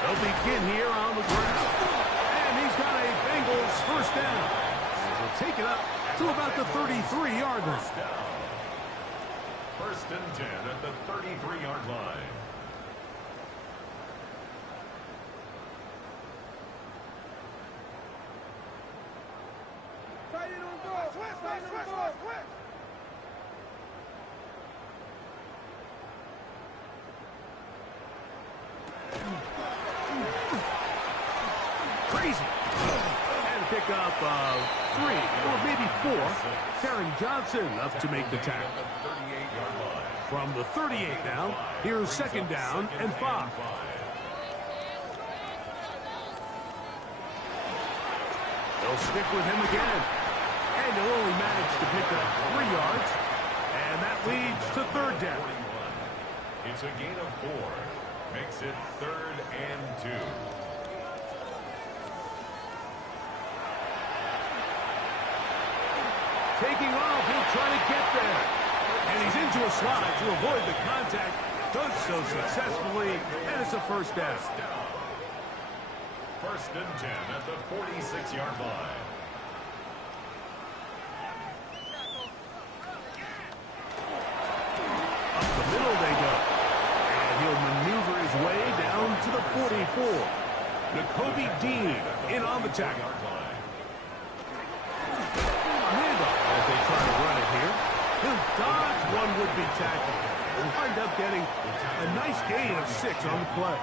They'll begin here on the ground. And he's got a Bengals first down. He'll take it up to about the 33-yard line. First and 10 at the 33-yard line. Crazy. And pick up 3 or maybe 4. Karen Johnson up to make the tackle. From the 38 now, here's second down and 5. They'll stick with him again. And they'll only manage to pick up 3 yards. And that leads to third down. It's a gain of 4. Makes it third and 2. Taking off, he'll try to get there. And he's into a slide to avoid the contact. Does so successfully, and it's a first down. First and 10 at the 46-yard line. Up the middle they go. And he'll maneuver his way down to the 44. Nakobe Dean in on the tackle. As they try to run it here, he'll dodge one would-be tackle and wind up getting a nice gain of 6 on the play.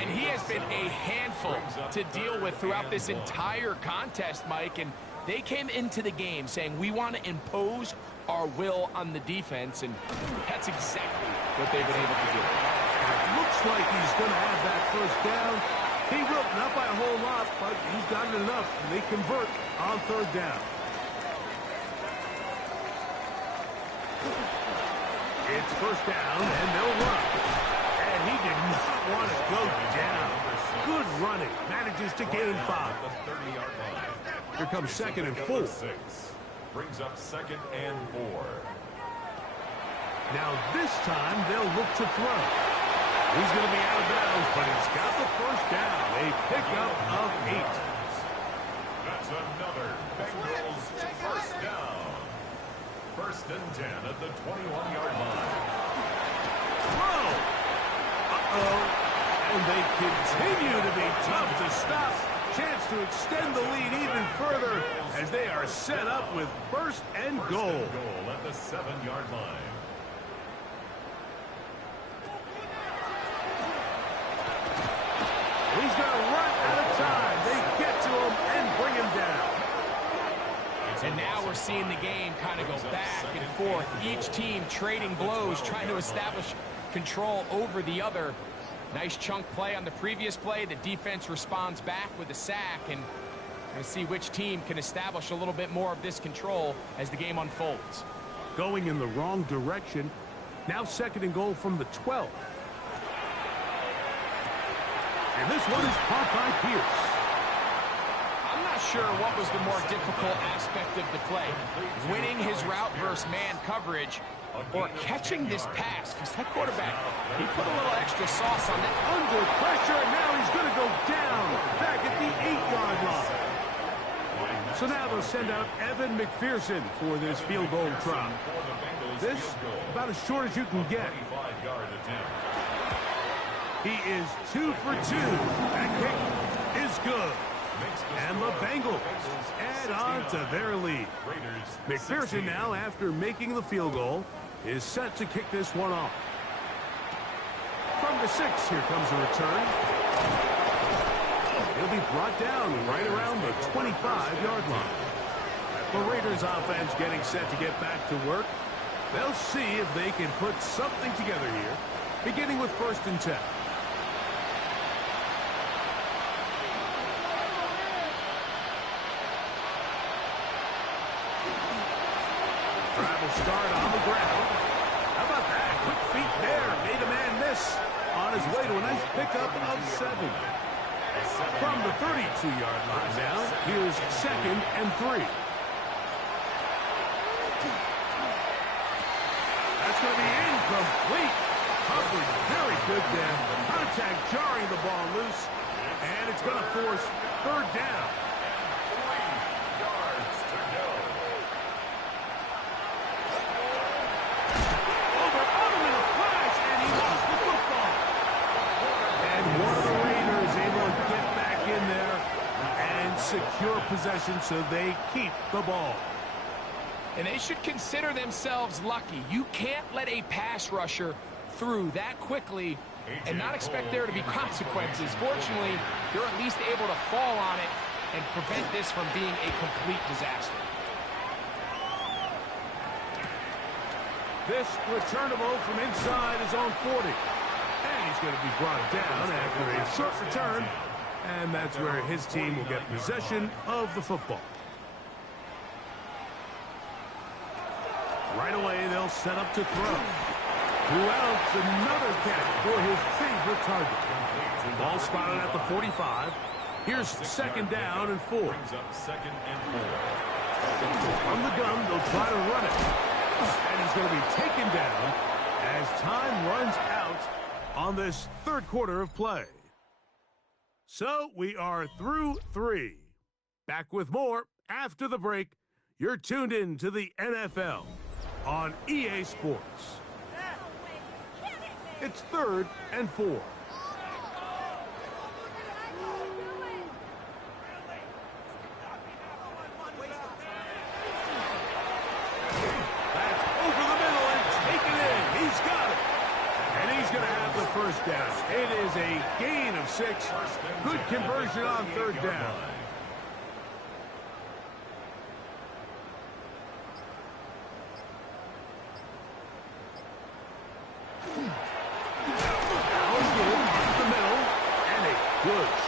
And he has been a handful to deal with throughout this entire contest, Mike. And They came into the game saying we want to impose our will on the defense, and that's exactly what they've been able to do. Looks like he's going to have that first down. He will, not by a whole lot, but he's gotten enough. They convert on third down. It's first down, and they'll run. And he did not want to go down. Good running. Manages to gain 5. Here comes second and 4. Brings up second and 4. Now this time they'll look to throw. He's going to be out of bounds, but he's got the first down. A pickup of 8. That's another Bengals first down. First and 10 at the 21-yard line. Throw! Uh-oh. And they continue to be tough to stop. Chance to extend the lead even further as they are set up with first and goal. First and goal at the 7-yard line. He's going to run out of time. They get to him and bring him down. And now we're seeing the game kind of go back and forth. Each team trading blows, trying to establish control over the other. Nice chunk play on the previous play. The defense responds back with a sack, and we'll see which team can establish a little bit more of this control as the game unfolds. Going in the wrong direction. Now second and goal from the 12. And this one is caught by Pierce. I'm not sure what was the more difficult aspect of the play. Winning his route versus man coverage, or catching this pass, because that quarterback, he put a little extra sauce on it. Under pressure, and now he's going to go down back at the 8-yard line. So now they'll send out Evan McPherson for this field goal try. This, about as short as you can get. He is 2 for 2. That kick is good. And the Bengals add on to their lead. McPherson now, after making the field goal, is set to kick this one off. From the 6, here comes a return. He'll be brought down right around the 25-yard line. The Raiders offense getting set to get back to work. They'll see if they can put something together here, beginning with first and 10. Travel start on the ground. How about that? Quick feet there. Made a man miss on his way to a nice pickup of 7. From the 32-yard line now, here's second and 3. That's going to be incomplete. Coverage very good there. Contact jarring the ball loose. And it's going to force third down. Secure possession so they keep the ball. And they should consider themselves lucky. You can't let a pass rusher through that quickly and not expect there to be consequences. Fortunately, they're at least able to fall on it and prevent this from being a complete disaster. This returnable from inside his own 40. And he's going to be brought down after a short return. And that's where his team will get possession of the football. Right away, they'll set up to throw. Who else? Another catch for his favorite target. Ball spotted at the 45. Here's second down and 4. From the gun, they'll try to run it. And he's going to be taken down as time runs out on this third quarter of play. So we are through 3. Back with more after the break. You're tuned in to the NFL on EA Sports. It's third and 4. That's over the middle and taken in. He's got it. And he's going to have the first down. It is a gain of 6. Good conversion on third down.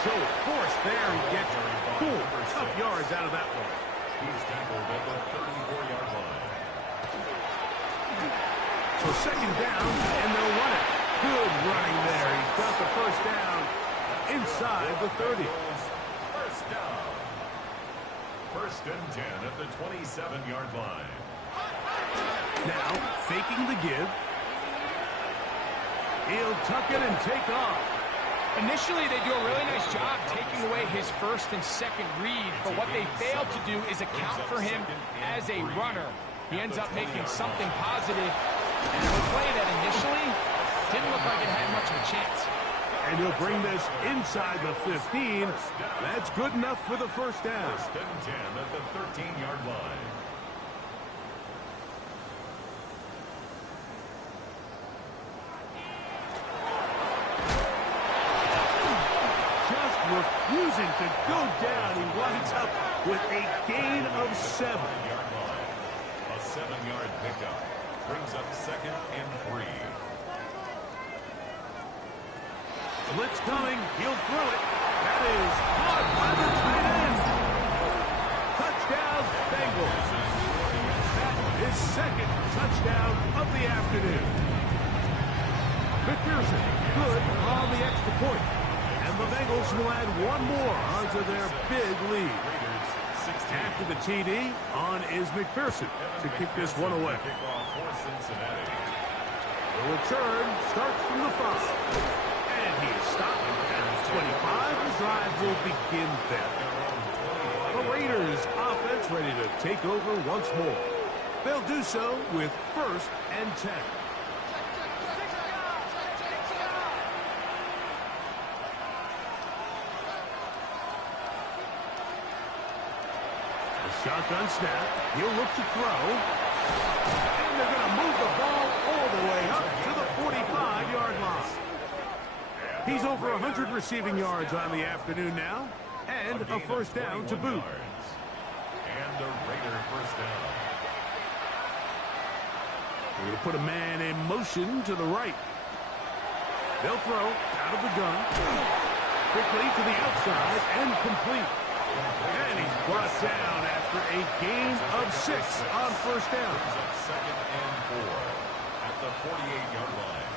show force there and get 4 tough yards out of that one. He's tackled at the 34-yard line. So second down, and they'll run it. Good running there. He's got the first down inside the 30. First down. First and 10 at the 27-yard line. Now, faking the give. He'll tuck it and take off. Initially, they do a really nice job taking away his first and second read, but what they fail to do is account for him as a runner. He ends up making something positive, and a play that initially didn't look like it had much of a chance. And he'll bring this inside the 15. That's good enough for the first down. First and 10 at the 13-yard line. Just refusing to go down. He winds up with a gain of 7. 7-yard line. A 7-yard pickup brings up second and 3. Blitz coming. He'll throw it. That is caught by the tight end. Touchdown, Bengals. That is second touchdown of the afternoon. McPherson, good on the extra point. And the Bengals will add one more onto their big lead. After the TD, on is McPherson to kick this one away. The return starts from the 5. And he is stopped at 25. The drive will begin then. The Raiders offense ready to take over once more. They'll do so with first and 10. Shotgun snap. He'll look to throw. And they're going to move the ball all the way up to the 45-yard line. He's over 100 receiving yards on the afternoon now. And a first down to boot. And a Raider first down. We're going to put a man in motion to the right. They'll throw out of the gun. Quickly to the outside and complete. And he's brought down after a gain of 6 on first down. Second and 4 at the 48-yard line.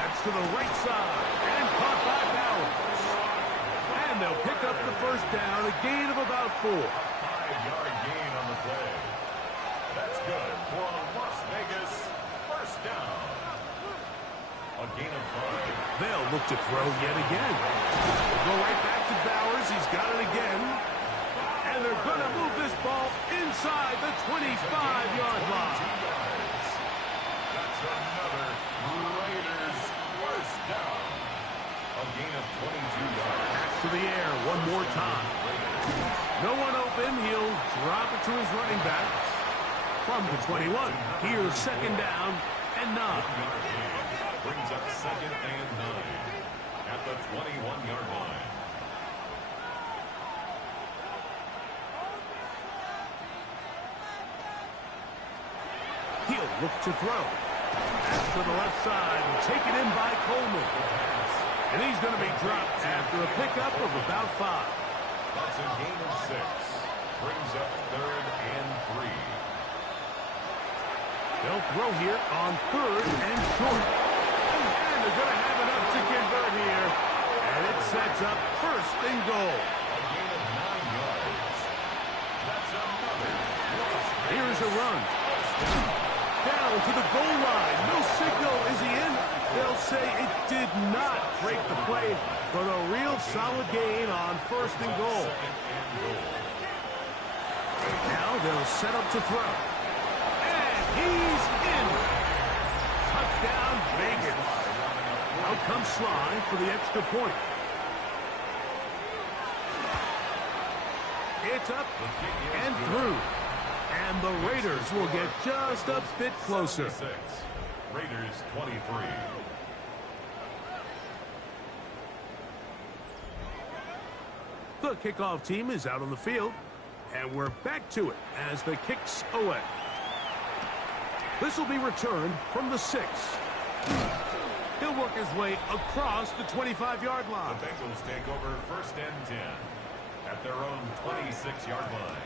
That's to the right side and caught by Bowers. And they'll pick up the first down, a gain of about 4. 5-yard gain on the play. That's good for a Las Vegas first down. A gain of 5. They'll look to throw yet again. They'll go right back to Bowers. He's got it again. And they're going to move this ball inside the 25-yard line. That's another Raiders first down. A gain of 22 yards. Back to the air one more time. No one open. He'll drop it to his running back. From the 21, here's second down and 9. Brings up second and 9 at the 21-yard line. He'll look to throw. That's to the left side and taken in by Coleman. And he's going to be dropped after a pickup of about 5. That's a gain of 6. Brings up third and 3. They'll throw here on third and short. And they're going to have enough to convert here. And it sets up first and goal. A gain of 9 yards. That's another. Here's a run. Down to the goal line. No signal. Is he in? They'll say it did not break the play, but a real solid gain on first and goal. Now they'll set up to throw. He's in. Touchdown, Vegas. Out comes Sly for the extra point. It's up and through. And the Raiders will get just a bit closer. Raiders 23. The kickoff team is out on the field. And we're back to it as the kick's away. This will be returned from the 6. He'll work his way across the 25-yard line. The Bengals take over 1st and 10 at their own 26-yard line.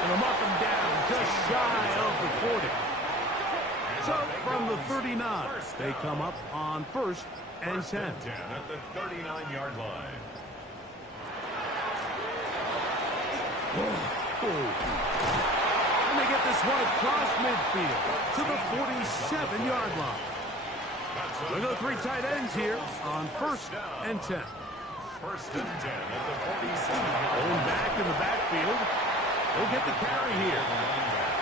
And they'll mark him down just shy of the 40. So from the 39, they come up on 1st and 10. At the 39-yard line. And they get this one across midfield to the 47-yard line. Look at the 3 tight ends here on 1st and 10. 1st and 10 at the 47-yard Going line. back in the backfield. They'll get the carry here.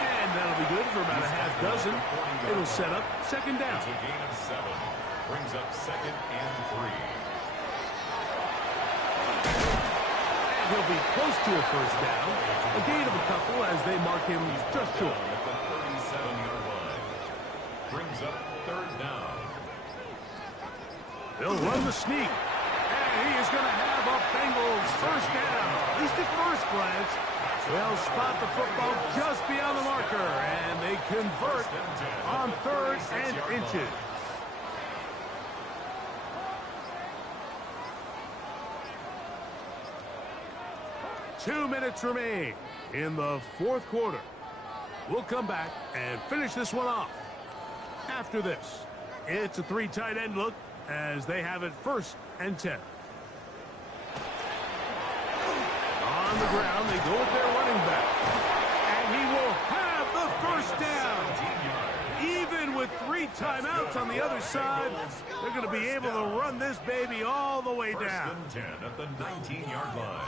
And that'll be good for about a half dozen. It'll set up 2nd down. It's a gain of 7. Brings up 2nd and 3. And he'll be close to a 1st down. A gain of a couple as they mark him just short. At the 37-yard line. Brings up 3rd down. They'll run the sneak. And he is going to have a Bengals 1st down. At least at first glance. They'll spot the football just beyond the marker. And they convert on 3rd and inches. Two minutes remain in the 4th quarter. We'll come back and finish this one off. After this, it's a 3 tight end look as they have it 1st and 10. On the ground, they go with their running back. And he will have the 1st down. Even with 3 timeouts on the other side, they're going to be able to run this baby all the way down. 1st and 10 at the 19-yard line.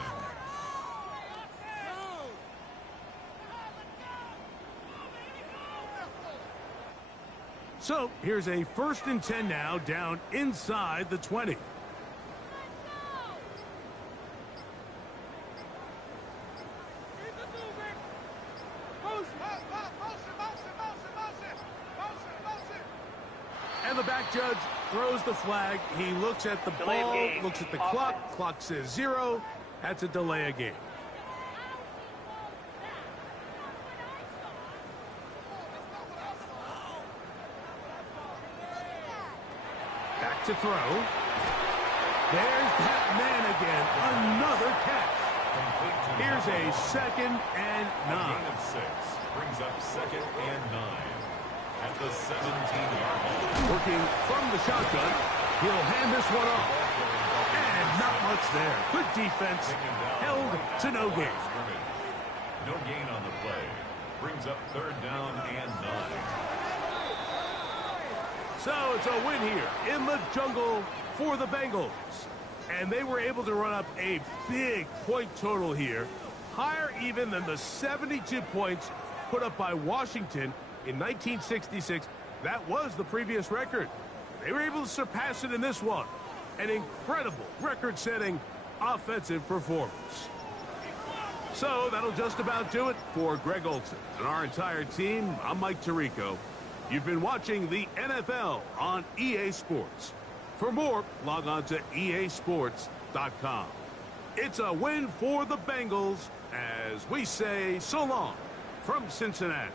So here's a 1st and 10 now down inside the 20. And the back judge throws the flag. He looks at the ball, looks at the clock. Clock says 0. That's a delay of game. Back to throw. There's that man again. Another catch. Here's a 2nd and 9. Gain of 6. Brings up 2nd and 9. At the 17-yard line. Working from the shotgun. He'll hand this one off. And not much there. Good defense. Held to no gain. No gain on the play. Brings up 3rd down and 9. So it's a win here in the jungle for the Bengals. And they were able to run up a big point total here. Higher even than the 72 points put up by Washington in 1966. That was the previous record. They were able to surpass it in this one. An incredible record-setting offensive performance. So that'll just about do it for Greg Olsen and our entire team. I'm Mike Tirico. You've been watching the NFL on EA Sports. For more, log on to easports.com. It's a win for the Bengals as we say so long from Cincinnati.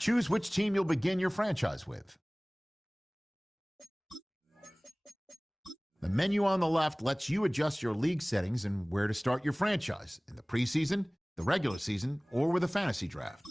Choose which team you'll begin your franchise with. The menu on the left lets you adjust your league settings and where to start your franchise in the preseason, the regular season, or with a fantasy draft.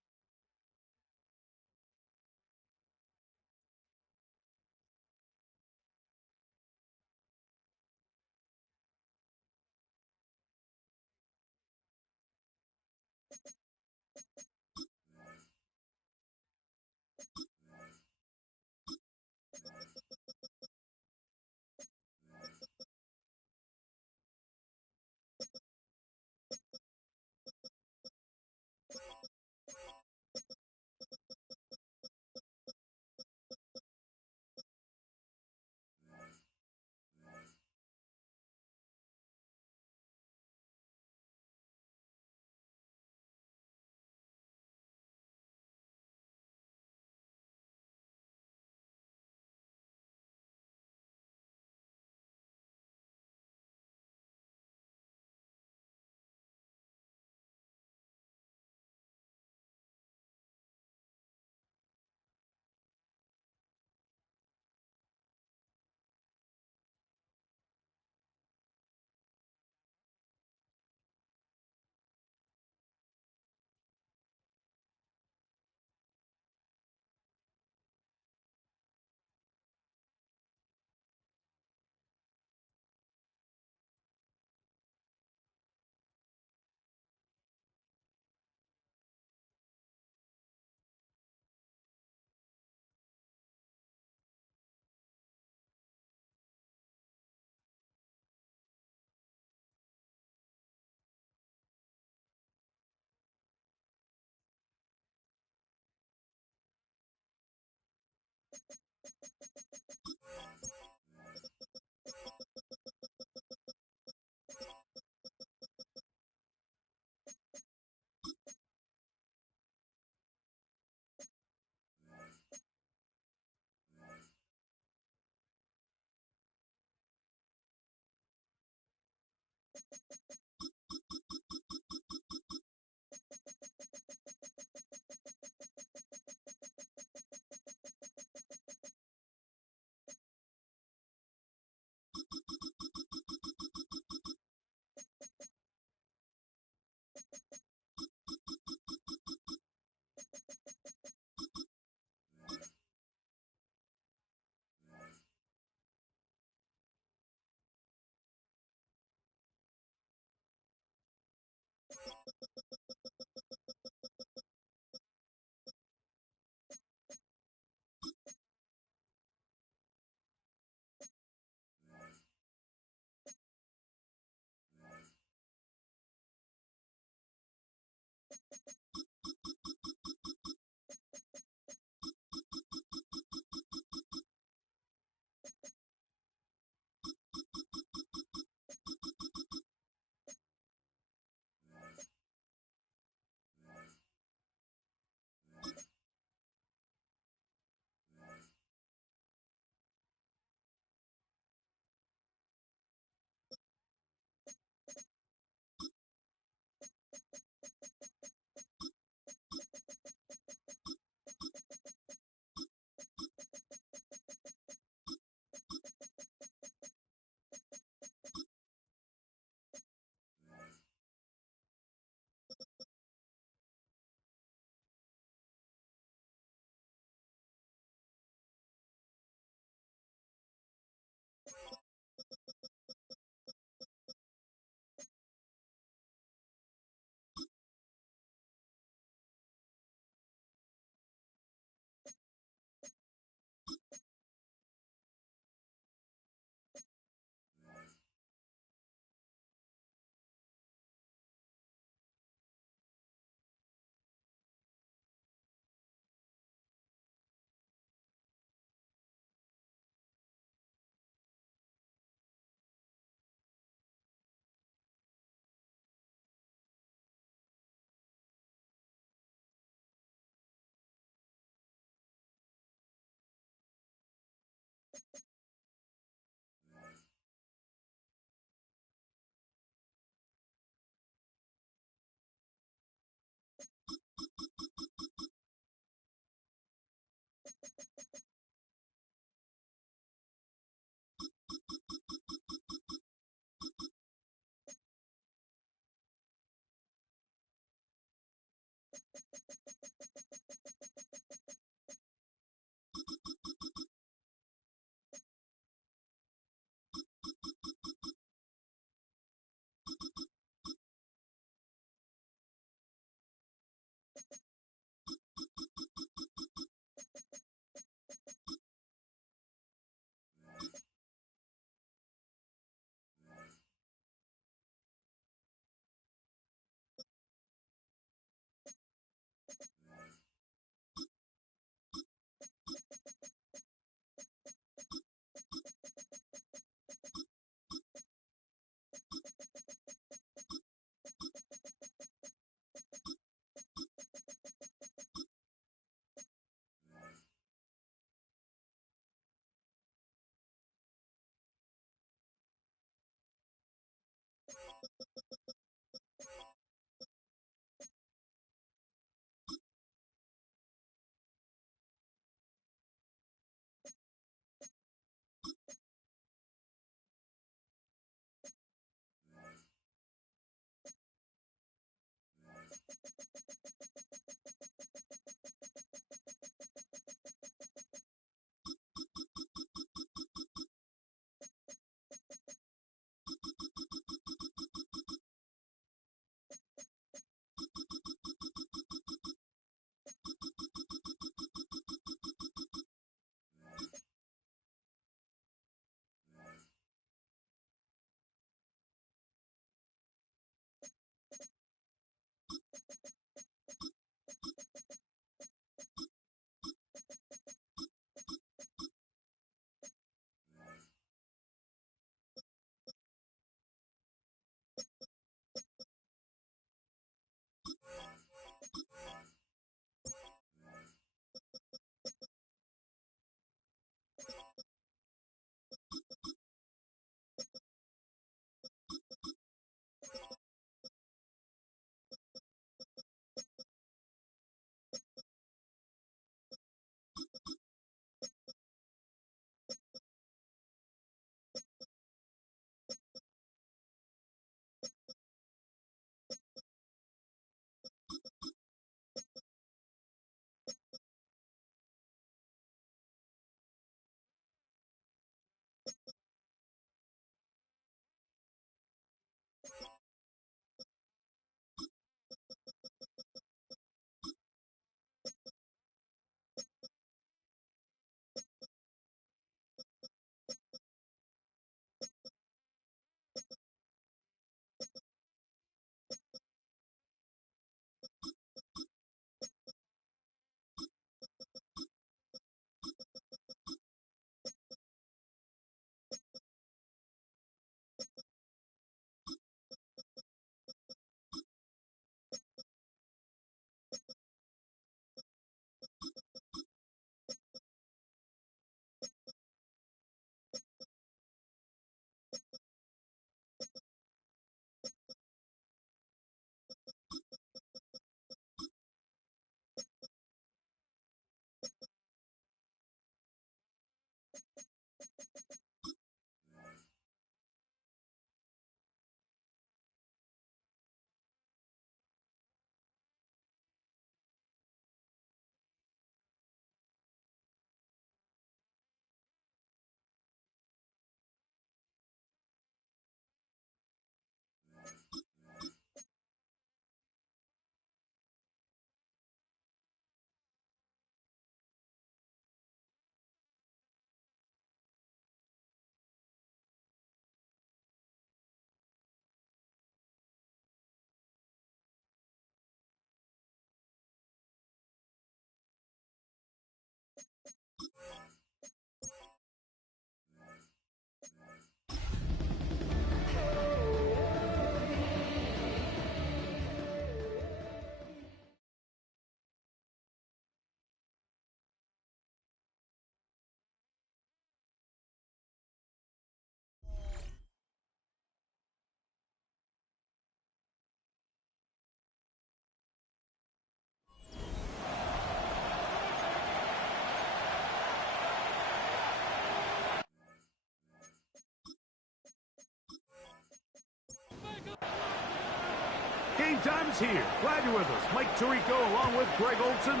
Game time is here. Glad you're with us. Mike Tirico along with Greg Olson.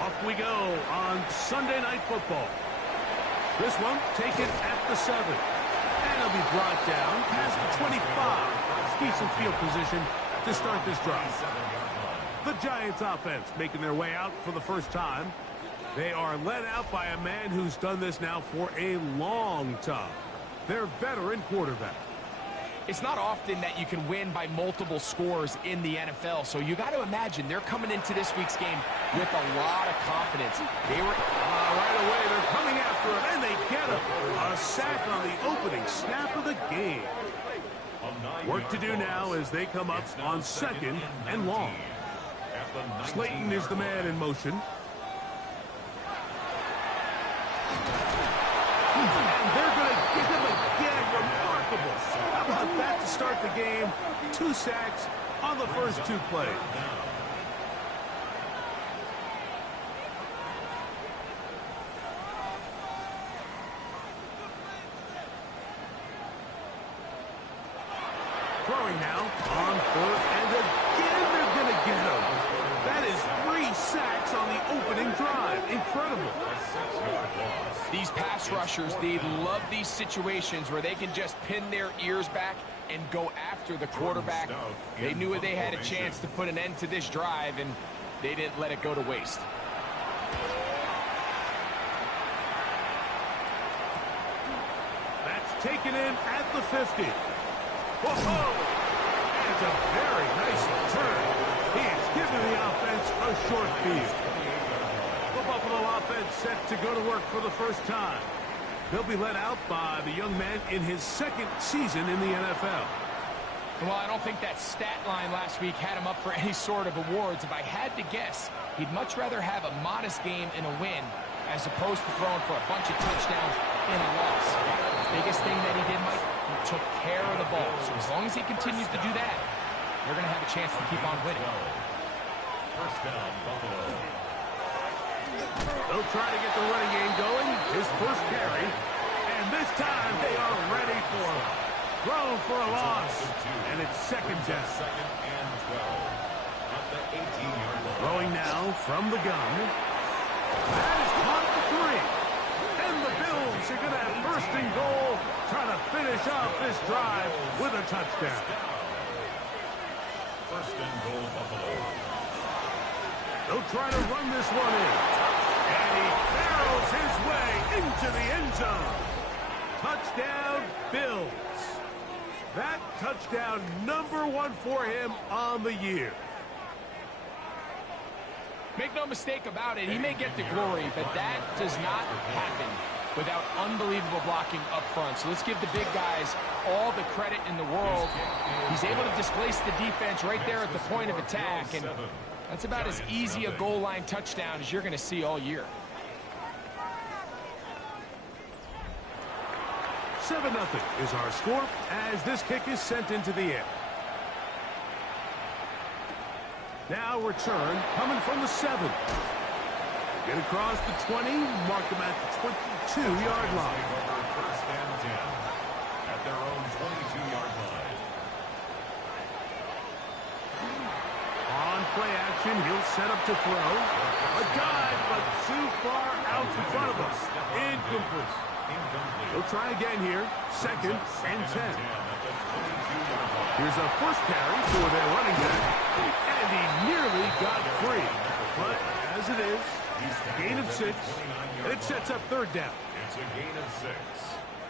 Off we go on Sunday Night Football. This one taken at the 7. And it'll be brought down past the 25. Decent field position to start this drive. The Giants offense making their way out for the first time. They are led out by a man who's done this now for a long time. Their veteran quarterback. It's not often that you can win by multiple scores in the NFL, so you got to imagine they're coming into this week's game with a lot of confidence. They were right away, they're coming after him, and they get him. A sack on the opening snap of the game. Work to do now as they come up on 2nd and long. Slayton is the man in motion. And they're going to get him again. Remarkable. How about that to start the the game. 2 sacks on the first 2 plays. Throwing now on 4th, and again they're going to get him. That is 3 sacks on the opening drive. Incredible. These pass rushers, they love these situations where they can just pin their ears back and go after the quarterback. They knew they had a chance to put an end to this drive, and they didn't let it go to waste. That's taken in at the 50. Whoa! And it's a very nice return. He has given the offense a short field. The Buffalo offense set to go to work for the first time. They'll be led out by the young man in his 2nd season in the NFL. Well, I don't think that stat line last week had him up for any sort of awards. If I had to guess, he'd much rather have a modest game and a win as opposed to throwing for a bunch of touchdowns in a loss. The biggest thing that he did, Mike, he took care of the ball. So as long as he continues to do that, they're going to have a chance to keep on winning. First down, Buffalo. They'll try to get the running game going. His first carry. And this time they are ready for him. Thrown for a loss. And it's 2nd down. 2nd and 12. At the 18-yard line. Throwing now from the gun. That is caught for 3. And the Bills are going to have 1st and goal, trying to finish off this drive with a touchdown. 1st and goal, Buffalo. They'll try to run this one in. And he barrels his way into the end zone. Touchdown, Bills. That touchdown #1 for him on the year. Make no mistake about it, he may get the glory, but that does not happen without unbelievable blocking up front. So let's give the big guys all the credit in the world. He's able to displace the defense right there at the point of attack, and that's about as easy a goal line touchdown as you're going to see all year. 7-0 is our score as this kick is sent into the air. Now return coming from the 7. Get across the 20, mark them at the 22-yard line. First and 10 at their own 22-yard line. On play action, he'll set up to throw. A dive, but too far out in front of us. Incomplete. He'll try again here. 2nd and 10. Here's a first carry for their running back. And he nearly got free. But as it is, gain of 6. And it sets up 3rd down. It's a gain of 6.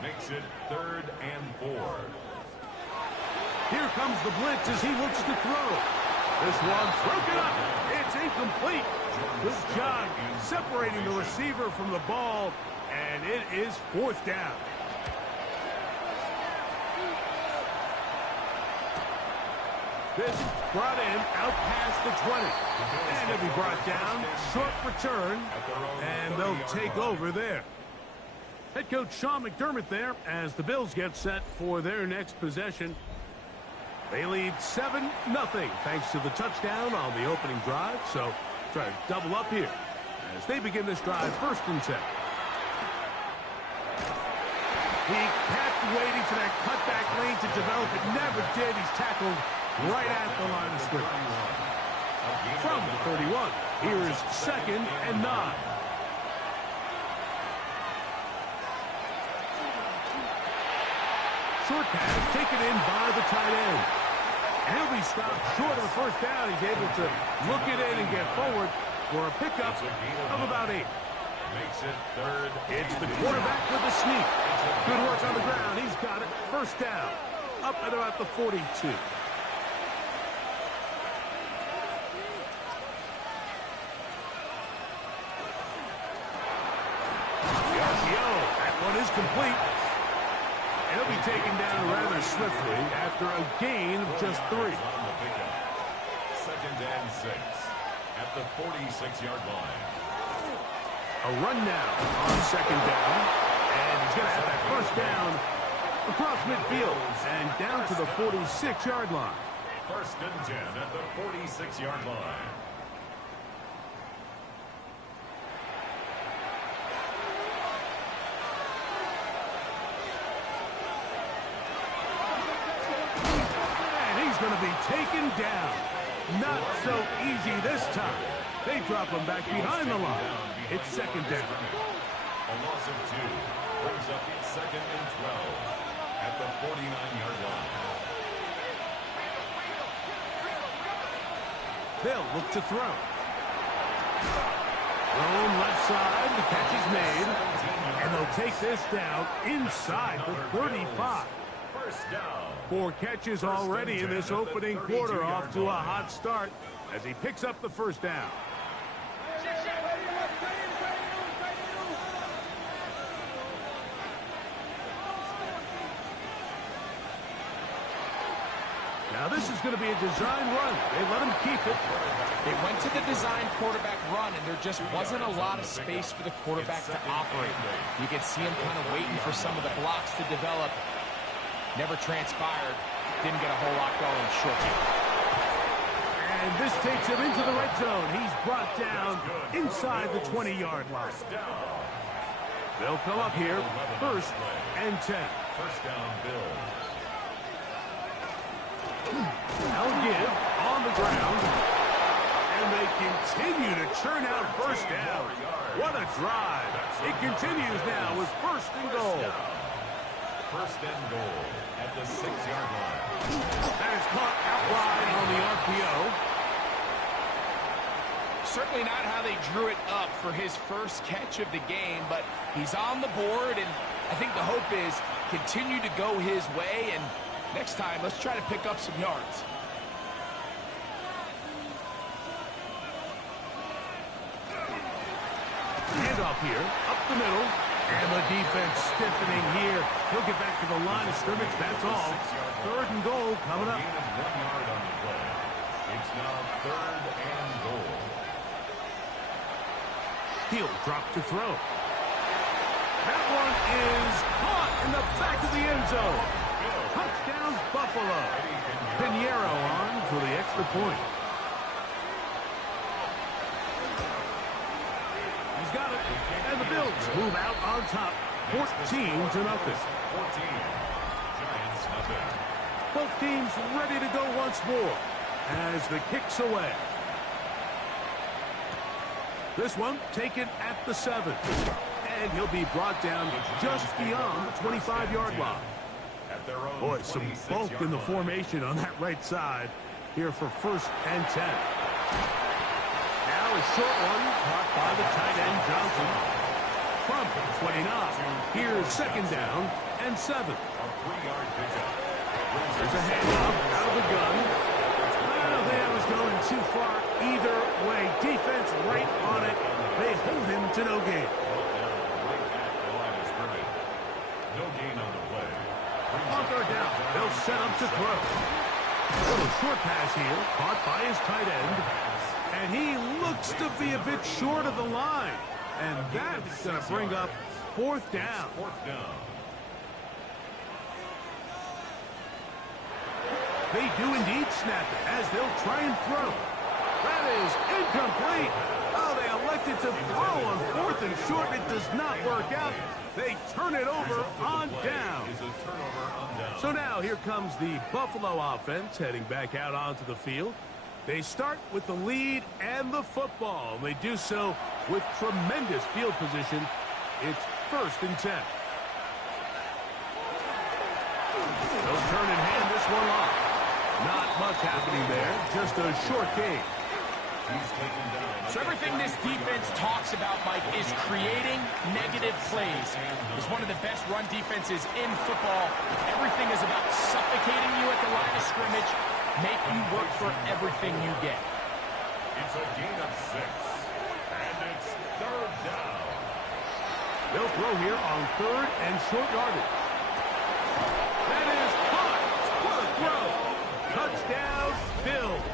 Makes it 3rd and 4. Here comes the blitz as he looks to throw. This one's broken up. It's incomplete. Good job separating the receiver from the ball. And it is 4th down. This brought in out past the 20. And it'll be brought down. Short return. And they'll take over there. Head coach Sean McDermott there as the Bills get set for their next possession. They lead 7-0 thanks to the touchdown on the opening drive. So try to double up here as they begin this drive 1st and 10. He kept waiting for that cutback lane to develop. It never did. He's tackled right at the line of scrimmage. From the 31, here is 2nd and 9. Short pass taken in by the tight end. And he'll be stopped short of the 1st down. He's able to look it in and get forward for a pickup of about 8. Makes it 3rd. It's the quarterback with the sneak. Good work on the ground. He's got it. 1st down. Up at about the 42. The RPO. That one is complete. And he'll be taken down rather swiftly after a gain of just 3. 2nd and 6 at the 46-yard line. A run now on 2nd down. And he's going to have that 1st down across midfield and down to the 46-yard line. First and 10 at the 46-yard line. And he's going to be taken down. Not so easy this time. They drop him back behind the line. It's second down. A loss of 2 brings up second and 12 at the 49-yard line. They'll look to throw. Thrown left side. The catch is made. And they'll take this down inside the 35. First down. 4 catches already in this opening quarter, off to a hot start as he picks up the first down. Now this is going to be a design run. They let him keep it. They went to the design quarterback run, and there just wasn't a lot of space for the quarterback to operate. You can see him kind of waiting for some of the blocks to develop. Never transpired. Didn't get a whole lot going. Short game. And this takes him into the red zone. He's brought down inside the 20-yard line. They'll come up here, first and 10. First down, Bills. They'll give on the ground. And they continue to churn out first down. What a drive. It continues now with first and goal. First and goal at the 6-yard line. That is caught out wide on the RPO. Certainly not how they drew it up for his first catch of the game, but he's on the board, and I think the hope is continue to go his way, and next time, let's try to pick up some yards. Handoff here, up the middle, and the defense stiffening here. He'll get back to the line of scrimmage, that's all. Third and goal coming up. Gain of 1 yard on the play. It's now third and goal. He'll drop to throw. That one is caught in the back of the end zone. Touchdown, Buffalo. Pinheiro on for the extra point. He's got it. And the Bills move out on top, 14-0. 14. Giants nothing. Both teams ready to go once more as the kick's away. This one taken at the 7. And he'll be brought down just beyond the 25-yard line. Boy, some bulk in the formation on that right side here for first and 10. Now a short one caught by the tight end Johnson. From 29, here's second down and 7. A 3-yard pickup. There's a handoff out of the gun. I don't think that was going too far either way. Defense right on it. They hold him to no gain. No gain on the play. On third down, they'll set up to throw. A little short pass here, caught by his tight end. And he looks to be a bit short of the line. And that's going to bring up fourth down. Fourth down. They do indeed snap it as they'll try and throw. That is incomplete. Oh, they elected to throw on fourth and short. It does not work out. They turn it over on down. So now here comes the Buffalo offense heading back out onto the field. They start with the lead and the football. They do so with tremendous field position. It's first and 10. They'll turn and hand this one off. Not much happening there. Just a short game. So everything this defense talks about, Mike, is creating negative plays. It's one of the best run defenses in football. Everything is about suffocating you at the line of scrimmage, make you work for everything you get. It's a gain of 6, and it's third down. They'll throw here on third and short yardage. That is caught. What a throw. Touchdown, Bills.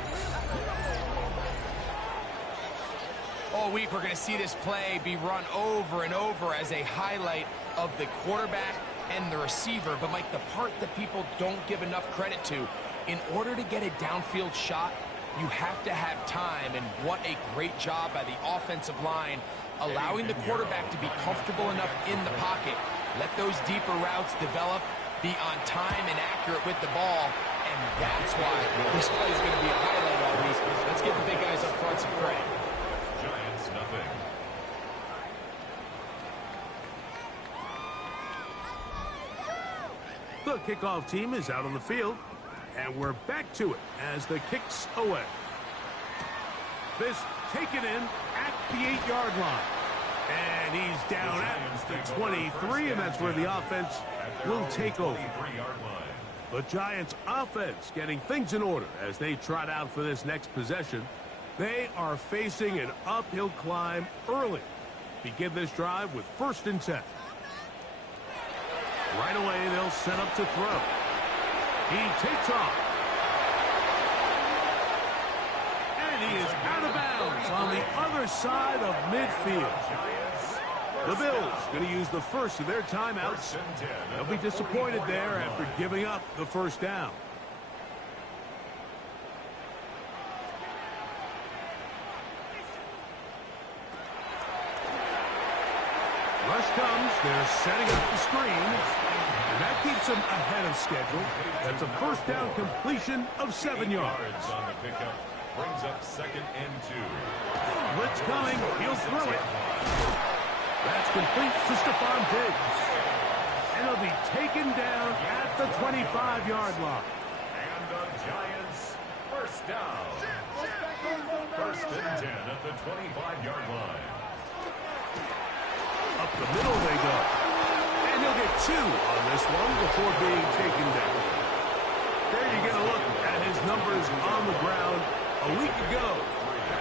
All week we're going to see this play be run over and over as a highlight of the quarterback and the receiver. But, Mike, the part that people don't give enough credit to, in order to get a downfield shot, you have to have time, and what a great job by the offensive line, allowing the quarterback to be comfortable enough in the pocket, let those deeper routes develop, be on time and accurate with the ball, and that's why this play is going to be a highlight all week. Let's give the big guys up front some credit. Giants, nothing. The kickoff team is out on the field, and we're back to it as the kick's away. This taken in at the 8-yard line. And he's down at the 23, and that's where the offense will take over. The Giants' offense getting things in order as they trot out for this next possession. They are facing an uphill climb early. Begin this drive with 1st and 10. Right away, they'll set up to throw. He takes off. And he is out of bounds on the other side of midfield. The Bills going to use the first of their timeouts. They'll be disappointed there after giving up the first down. Rush comes. They're setting up the screen. And that keeps them ahead of schedule. That's a first down completion of 7 yards. On the pickup brings up 2nd and 2. Blitz coming. He'll throw it. That's complete to Stephon Diggs. And he'll be taken down at the 25-yard line. And the Giants, first down. 1st and 10 at the 25-yard line. Up the middle they go. And he'll get 2 on this one before being taken down. There you get a look at his numbers on the ground a week ago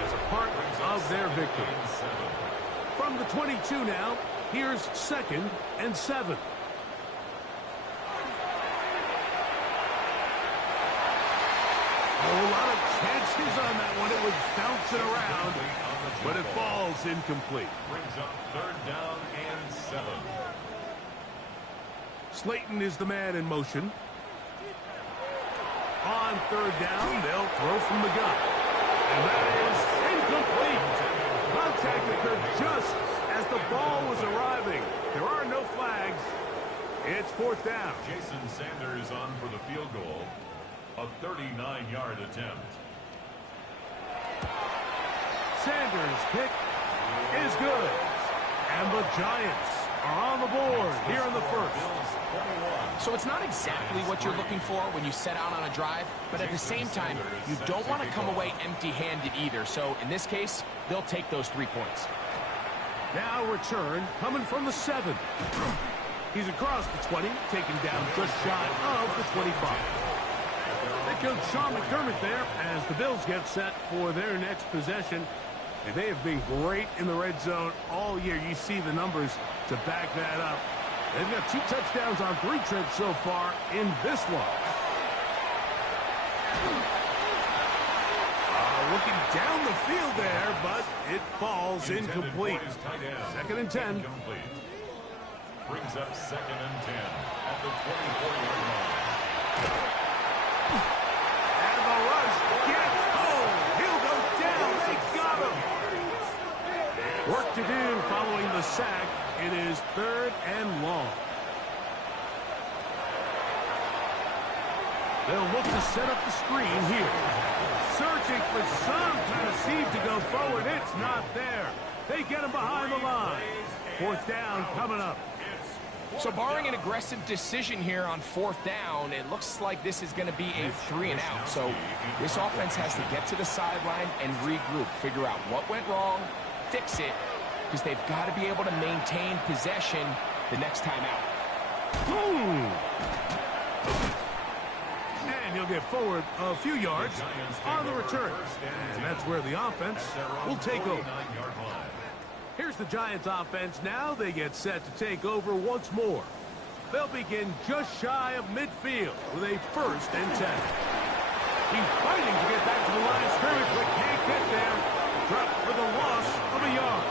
as a part of their victory. From the 22 now, here's 2nd and 7. A lot of chances on that one. It was bouncing around, but it falls incomplete. Brings up 3rd down and 7. Slayton is the man in motion. On 3rd down, they'll throw from the gun. And that is incomplete. Contact occurred just as the ball was arriving. There are no flags. It's 4th down. Jason Sanders on for the field goal. A 39-yard attempt. Sanders' kick is good. And the Giants are on the board here in the first. So it's not exactly what you're looking for when you set out on a drive, but at the same time, you don't want to come away empty-handed either. So in this case, they'll take those 3 points. Now return coming from the 7. He's across the 20, taken down just shy of the 25. They killed Sean McDermott there as the Bills get set for their next possession. And they have been great in the red zone all year. You see the numbers to back that up. They've got 2 touchdowns on 3 trips so far in this one. Looking down the field there, but it falls incomplete. 2nd and 10. Incomplete. Brings up 2nd and 10 at the 24-yard line. And the rush gets home. He'll go down. They got him. Work to do following the sack. It is 3rd and long. They'll look to set up the screen here. Searching for some kind of seam to go forward. It's not there. They get him behind the line. 4th down coming up. So barring an aggressive decision here on 4th down, it looks like this is going to be a 3 and out. So this offense has to get to the sideline and regroup, figure out what went wrong, fix it, because they've got to be able to maintain possession the next time out. And he'll get forward a few yards on the return. And that's where the offense will take over. Here's the Giants offense now. They get set to take over once more. They'll begin just shy of midfield with a 1st and 10. He's fighting to get back to the line of scrimmage, but can't get there. Dropped for the loss of a yard.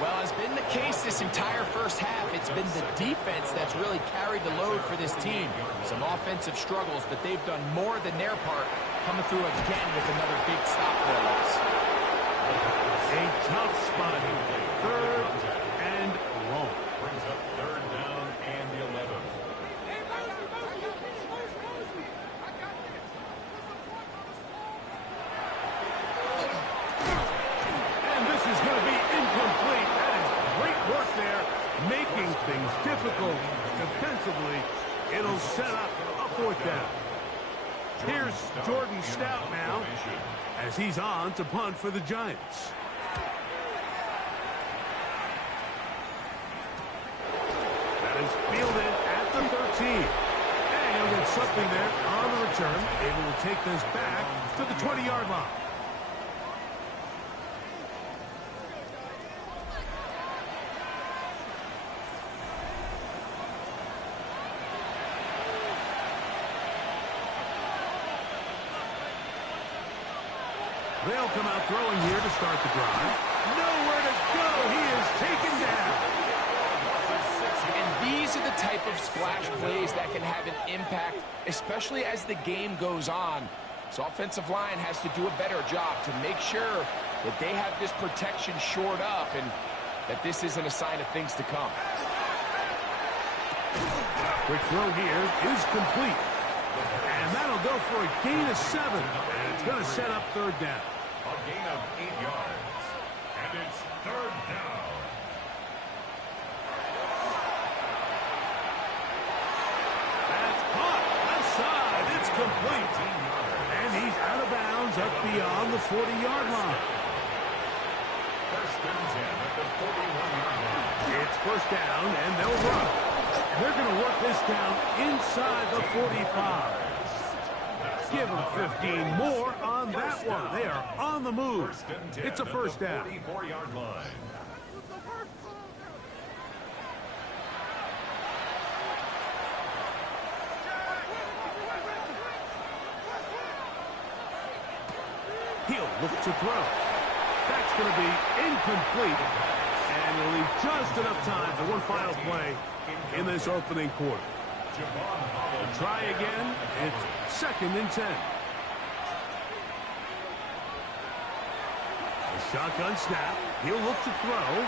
Well, as been the case this entire first half, it's been the defense that's really carried the load for this team. Some offensive struggles, but they've done more than their part, coming through again with another big stop for a loss. A tough spot here. Third and long. Brings up third down and 11. And this is going to be incomplete. That is great work there, making things difficult defensively. It'll set up a fourth down. Here's Jordan Stout now as he's on to punt for the Giants. That is fielded at the 13. And he'll get something there on the return, able to take this back to the 20-yard line. They'll come out throwing here to start the drive. Nowhere to go. He is taken down. And these are the type of splash plays that can have an impact, especially as the game goes on. So offensive line has to do a better job to make sure that they have this protection shored up and that this isn't a sign of things to come. Quick throw here is complete. And that'll go for a gain of 7. And it's going to set up third down. A gain of 8 yards. And it's third down. That's caught. Left side. It's complete. And he's out of bounds up beyond the 40-yard line. First and 10 at the 41-yard line. It's first down, and they'll run. They're going to work this down inside the 45. Give them 15 more on that one. They are on the move. It's a first down. 44-yard line. He'll look to throw. That's going to be incomplete. And will leave just enough time for one final play in this opening quarter. Try again. It's second and 10. A shotgun snap. He'll look to throw.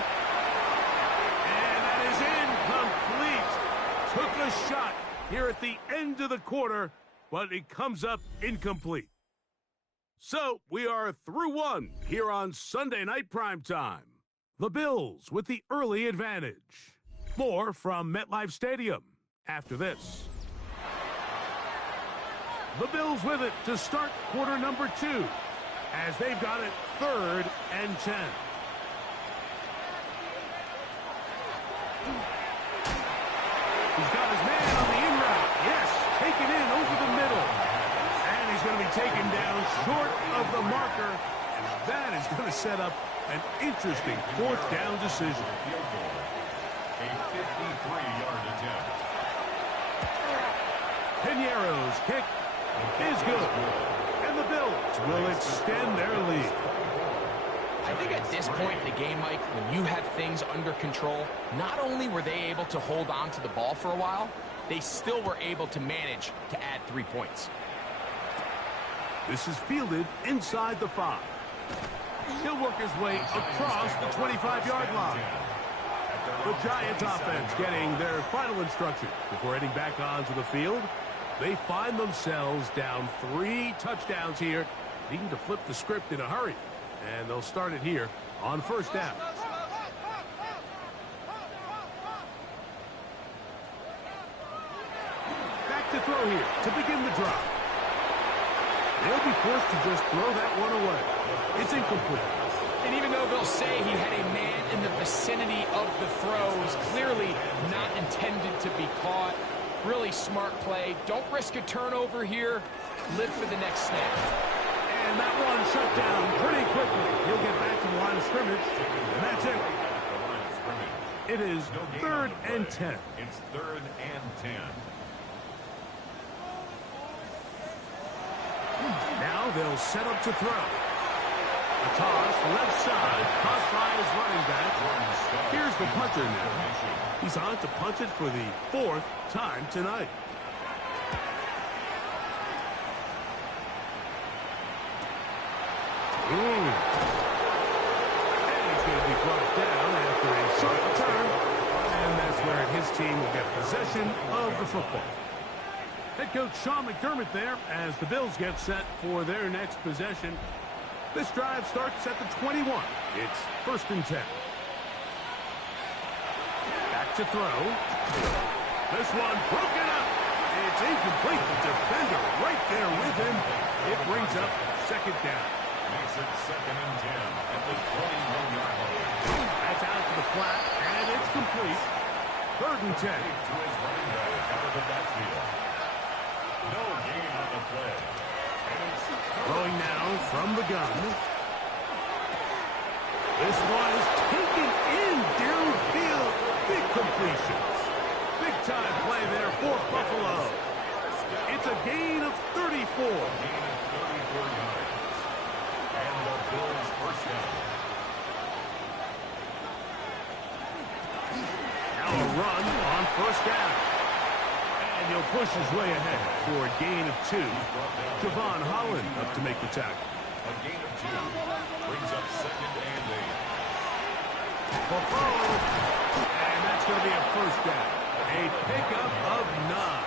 And that is incomplete. Took a shot here at the end of the quarter, but it comes up incomplete. So we are through one here on Sunday Night Primetime. The Bills with the early advantage. More from MetLife Stadium after this. The Bills with it to start quarter number 2 as they've got it third and 10. He's got his man on the in route. Yes, taken in over the middle. And he's going to be taken down short of the marker. And that is going to set up an interesting fourth down decision. A 53-yard attempt. Piñeiro's kick is good. And the Bills will extend their lead. I think at this point in the game, Mike, when you have things under control, not only were they able to hold on to the ball for a while, they still were able to manage to add 3 points. This is fielded inside the 5. He'll work his way across the 25-yard line. The Giants offense getting their final instruction before heading back onto the field. They find themselves down 3 touchdowns here, needing to flip the script in a hurry. And they'll start it here on first down. Back to throw here to begin the drive. They'll be forced to just throw that one away. It's incomplete. And even though they'll say he had a man in the vicinity of the throws, clearly not intended to be caught. Really smart play. Don't risk a turnover here. Live for the next snap. And that one shut down pretty quickly. He'll get back to the line of scrimmage, and that's it. It is third and 10. It's third and 10. Now they'll set up to throw. A toss, left side, caught by his running back. Here's the punter now. He's on to punt it for the 4th time tonight. And he's going to be brought down after a short return. And that's where his team will get possession of the football. Head coach Sean McDermott there as the Bills get set for their next possession. This drive starts at the 21. It's 1st and 10. Back to throw. This one broken up. It's incomplete. The defender right there with him. It brings up 2nd down. Makes it 2nd and 10 at the 21-yard line. That's out to the flat, and it's complete. 3rd and 10. To his running back out of the backfield. No gain on the play. Throwing now from the gun. This one is taken in downfield. Big completions. Big time play there for Buffalo. It's a gain of 34. Gain of 34 yards. And the Bills' 1st down. Now a run on 1st down. And he'll push his way ahead for a gain of 2. Javon Holland up to make the tackle. A gain of 2 brings up 2nd and 8. And that's going to be a 1st down. A pickup of 9.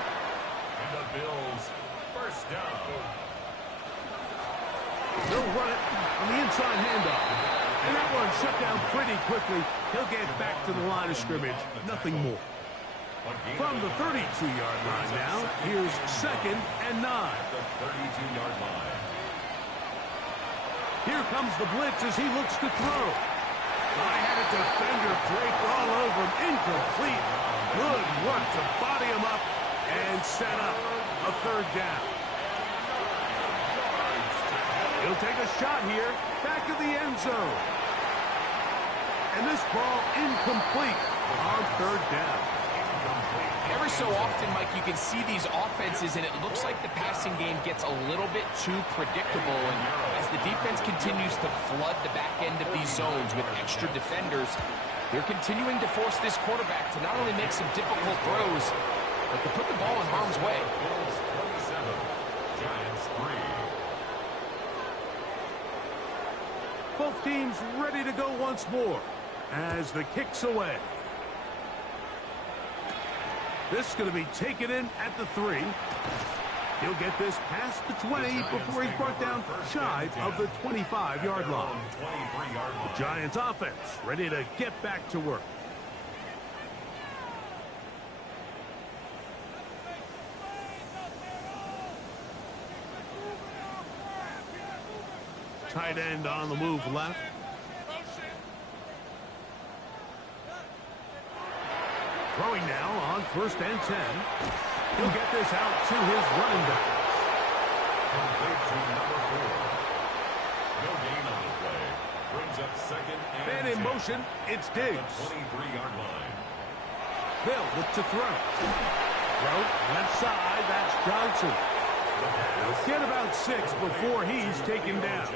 And the Bills' 1st down. They'll run it on the inside handoff. And that one shut down pretty quickly. He'll get back to the line of scrimmage. Nothing more. From the 32-yard line now, here's 2nd and 9. The 32-yard line. Here comes the blitz as he looks to throw. I had a defender draped all over him. Incomplete. Good work to body him up and set up a 3rd down. He'll take a shot here, back of the end zone. And this ball incomplete on 3rd down. Every so often, Mike, you can see these offenses, and it looks like the passing game gets a little bit too predictable. And as the defense continues to flood the back end of these zones with extra defenders, they're continuing to force this quarterback to not only make some difficult throws, but to put the ball in harm's way. Bills 27, Giants 3. Both teams ready to go once more as the kick's away. This is going to be taken in at the 3. He'll get this past the 20 before he's brought down shy of the 25-yard line. The Giants offense ready to get back to work. Tight end on the move left. Throwing now on 1st and 10. He'll get this out to his running back. Complete to number 4. No gain on the play. Brings up 2nd and 10. In motion, it's Diggs. 23-yard line. They'll look to throw. Throw, left side, that's Johnson. He'll get about 6 before he's taken down.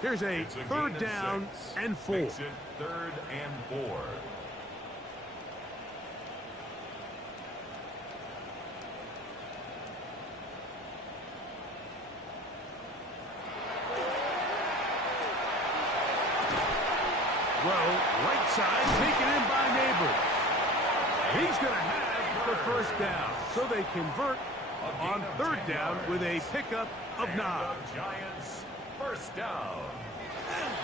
Here's a 3rd down and 4. Makes it 3rd and 4. Throw, right side, taken in by Neighbors. He's going to have the 1st down. So they convert on 3rd down with a pickup of 9. Giants 1st down.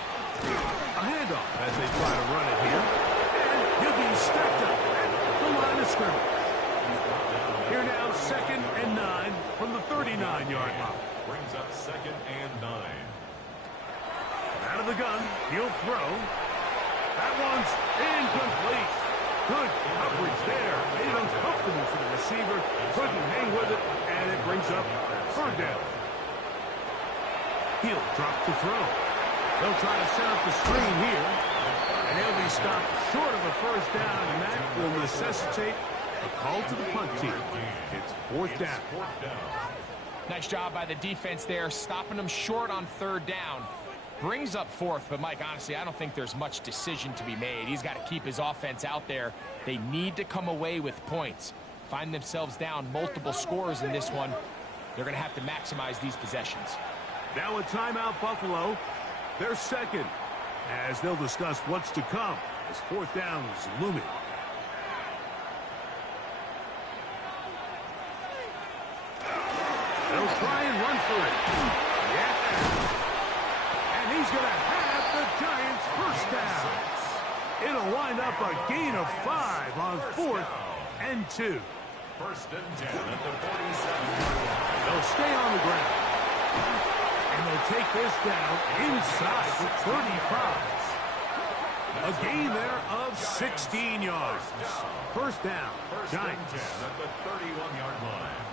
A handoff as they try to run it here. And he'll be stacked up at the line of scrimmage. Here now, 2nd and 9 from the 39-yard line. Brings up 2nd and 9. Out of the gun, he'll throw. That one's incomplete. Good coverage there. Made it uncomfortable for the receiver. Couldn't hang with it, and it brings up 3rd down. He'll drop to throw. They'll try to set up the screen here, and he'll be stopped short of a 1st down, and that will necessitate a call to the punt team. It's 4th down. Nice job by the defense there, stopping them short on 3rd down. Brings up fourth, but Mike, honestly, I don't think there's much decision to be made. He's got to keep his offense out there. They need to come away with points. Find themselves down multiple scores in this one. They're going to have to maximize these possessions. Now a timeout, Buffalo. They're second, as they'll discuss what's to come as fourth down is looming. They'll try and run for it. Yeah. And he's going to have the Giants first down. It'll wind up a gain of 5 on 4th and 2. First and 10 at the 47. They'll stay on the ground. And they'll take this down inside the 35. A gain there of 16 yards. First down, Giants. First and 10 at the 31-yard line.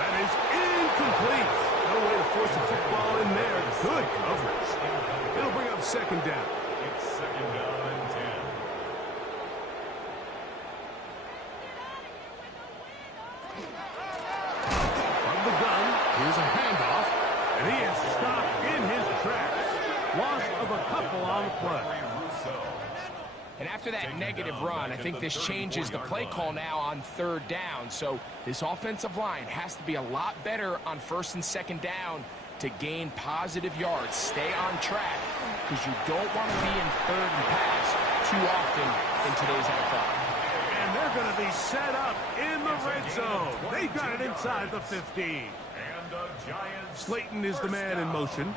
That is incomplete. No way to force the football in there. Good coverage. It'll bring up second down. It's second down and 10. From the gun, here's a handoff. And he is stopped in his tracks. Loss of a couple on the play. And after that negative run, I think this changes the play call now on third down. So this offensive line has to be a lot better on first and second down to gain positive yards. Stay on track, because you don't want to be in third and pass too often in today's NFL. And they're going to be set up in the red zone. They got it inside the 15. And the Giants. Slayton is the man in motion.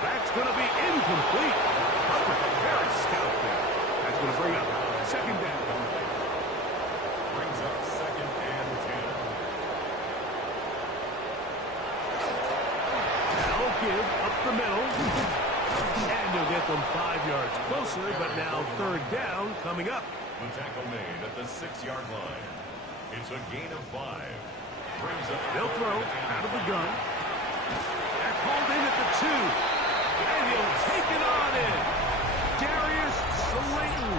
That's going to be incomplete. Very stout there. That's going to bring up second down. Brings up second and 10. Now give up the middle. And you'll get them 5 yards closer, but now third down coming up. The tackle made at the 6-yard line. It's a gain of 5. Brings up. They'll throw out of the gun. That's hauled in at the 2. And he'll take it on in. Darius Slayton.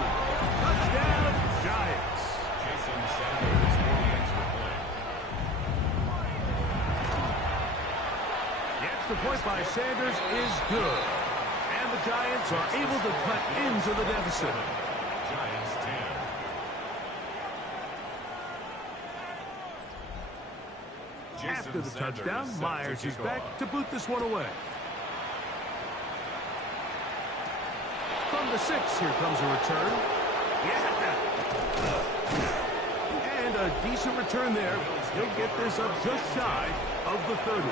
Touchdown, Giants. Jason Sanders for the extra point. The extra point by Sanders is good. And the Giants are able to cut into the deficit. Giants 10. After the Jason touchdown, Sanders Myers set is to back kick off. to boot this one away. From the 6, here comes a return. Yeah. And a decent return there. He'll get this up just shy of the 30.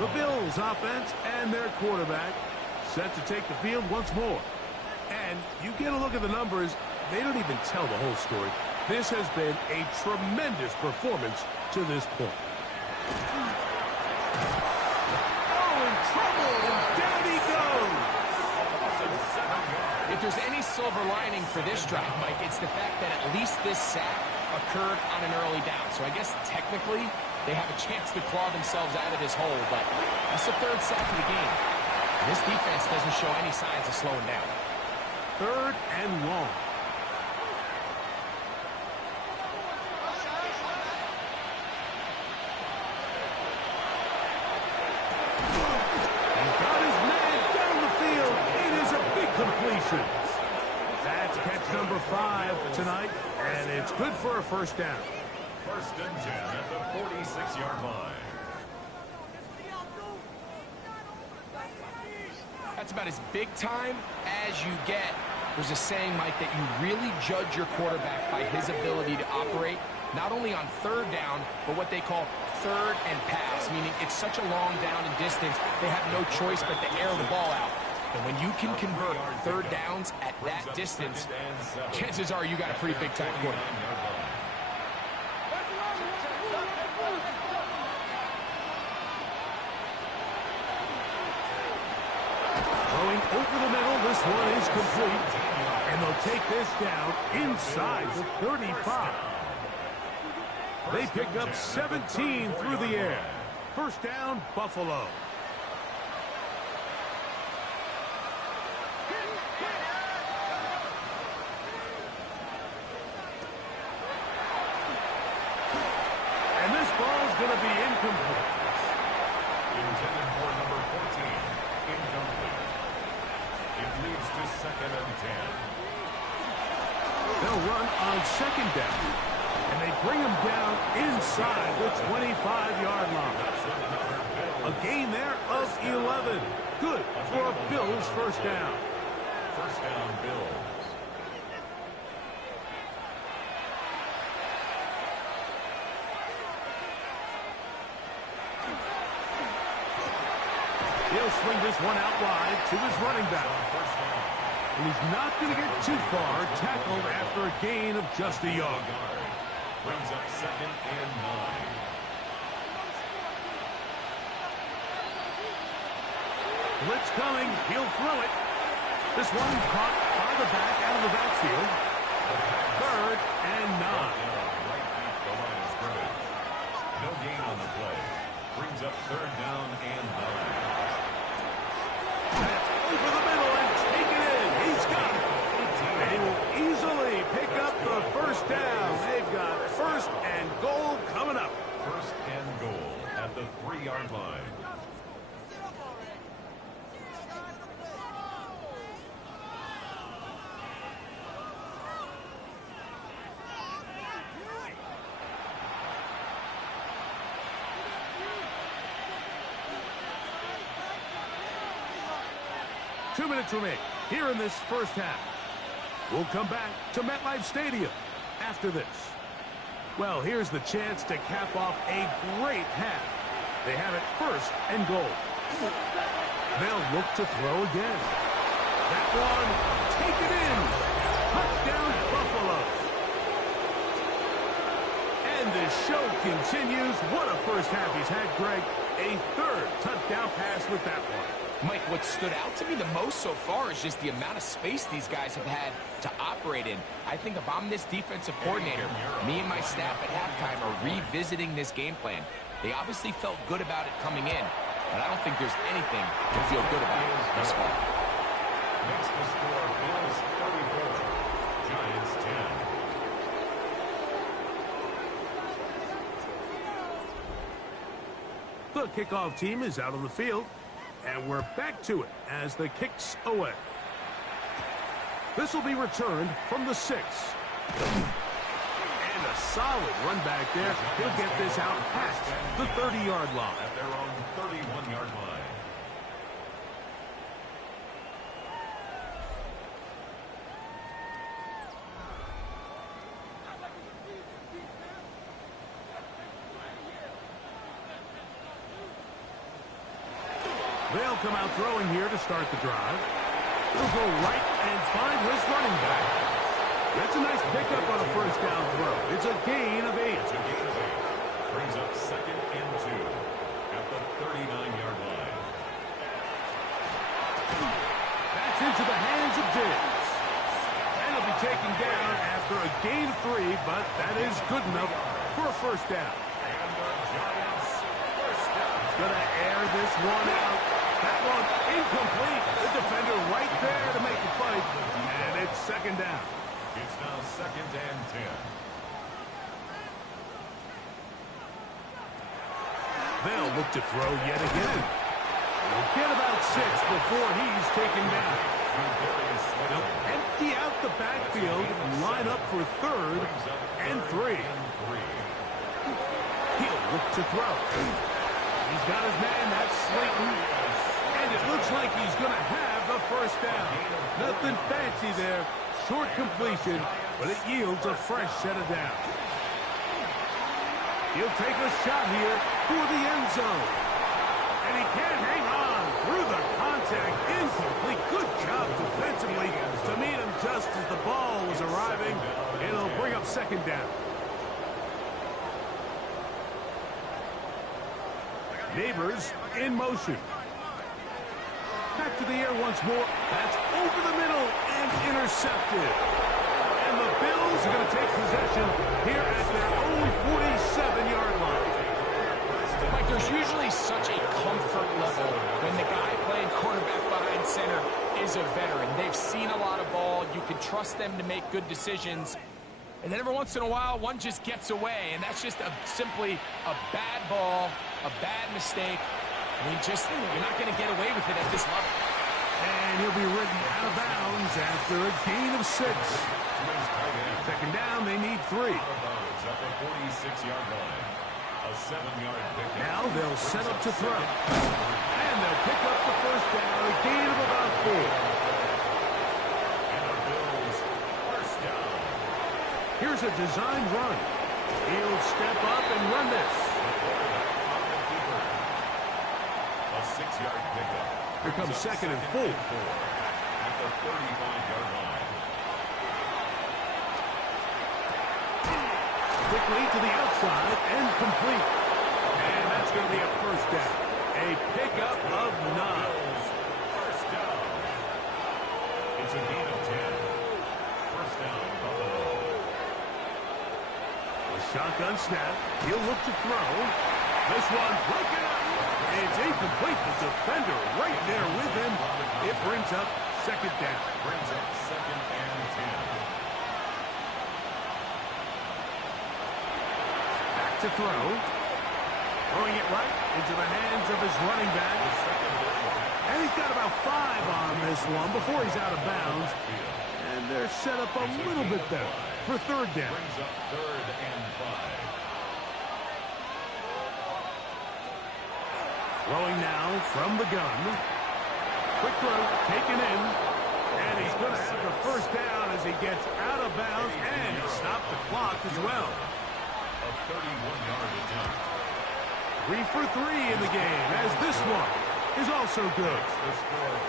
The Bills offense and their quarterback set to take the field once more. And you get a look at the numbers, they don't even tell the whole story. This has been a tremendous performance to this point. Oh, in trouble, and down he goes. If there's any silver lining for this drive, Mike, it's the fact that at least this sack occurred on an early down. So I guess technically they have a chance to claw themselves out of this hole, but that's the third sack of the game. And this defense doesn't show any signs of slowing down. Third and long. He's got his man down the field. It is a big completion. That's catch number 5 tonight, and it's good for a first down. First and 10 at the 46-yard line. That's about as big time as you get. There's a saying, Mike, that you really judge your quarterback by his ability to operate not only on third down, but what they call third and pass, meaning it's such a long down and distance, they have no choice but to air the ball out. And when you can convert third downs at that distance, chances are you got a pretty big-time quarterback. Throwing over the middle, this one is complete. And they'll take this down inside the 35. They pick up 17 through the air. First down, Buffalo. to be incomplete. Intended for number 14. Incomplete. It leads to 2nd and 10. They'll run on 2nd down. And they bring him down inside the 25-yard line. A gain there of 11. Good for a Bills first down. First down, Bills. He'll swing this one out wide to his running back. And he's not going to get too far, tackled after a gain of just a yard. Brings up 2nd and 9. Blitz coming. He'll throw it. This one caught by the back out of the backfield. 3rd and 9. Right deep the line of scrimmage. No gain on the play. Brings up 3rd down and 9. That's over the middle and take it in. He's got it. They will easily pick up the first down. They've got 1st and goal coming up. 1st and goal at the 3-yard line. Two minutes remain here in this first half. We'll come back to MetLife Stadium after this. Well, here's the chance to cap off a great half. They have it 1st and goal. They'll look to throw again. That one, take it in. Touchdown, Buffalo. And this show continues. What a first half he's had, Greg. A 3rd touchdown pass with that one. Mike, what stood out to me the most so far is just the amount of space these guys have had to operate in. I think if I'm this defensive coordinator, me and my staff at halftime are revisiting this game plan. They obviously felt good about it coming in, but I don't think there's anything to feel good about thus far. Makes the score Bills 34, Giants 10. The kickoff team is out on the field. And we're back to it as the kick's away. This will be returned from the 6. And a solid run back there. He'll get this out past the 30-yard line. At their own 31-yard line. They'll come out throwing here to start the drive. He'll go right and find his running back. That's a nice pickup on a first down throw. It's a gain of 8. It's a gain of 8. Brings up 2nd and 2 at the 39-yard line. That's into the hands of Diggs. And he'll be taken down after a gain of 3, but that is good enough for a first down. And the Giants first down. He's going to air this one out. That one incomplete. The defender right there to make the fight. And it's 2nd down. It's now 2nd and 10. They'll look to throw yet again. We'll get about 6 before he's taken down. They'll empty out the backfield and line up for 3rd and 3. He'll look to throw. He's got his man. That's Slayton. And it looks like he's going to have the first down. Nothing fancy there. Short completion, but it yields a fresh set of downs. He'll take a shot here for the end zone. And he can't hang on through the contact. Incomplete. Good job defensively to meet him just as the ball was arriving. It'll bring up 2nd down. Neighbors in motion. Back to the air once more. That's over the middle and intercepted. And the Bills are going to take possession here at their own 47-yard line. Mike, there's usually such a comfort level when the guy playing quarterback behind center is a veteran. They've seen a lot of ball. You can trust them to make good decisions. And then every once in a while, one just gets away, and that's just simply a bad ball, a bad mistake. I mean, you're not going to get away with it at this level. And he'll be ridden out of bounds after a gain of 6. Second down, they need 3. At the 46-yard line. A 7-yard pickup. Now they'll set up to throw. And they'll pick up the first down, a gain of about 4. And the Bills first down. Here's a designed run. He'll step up and run this. A 6-yard pickup. Here comes second and 4. At the 35-yard line. Quickly to the outside and complete. And that's going to be a first down. A pickup of 9. First down. It's a gain of 10. First down, Buffalo. A shotgun snap. He'll look to throw. This one broken up. It's incomplete. The defender right there with him. It brings up second down. Brings up second and 10. To throw. Throwing it right into the hands of his running back. And he's got about 5 on this one before he's out of bounds. And they're set up a little bit better for third down. Brings up third and 5. Throwing now from the gun. Quick throw taken in. And he's going to have the first down as he gets out of bounds. And he stopped the clock as well. A 31-yard attempt. 3 for 3 in the game, as this one is also good.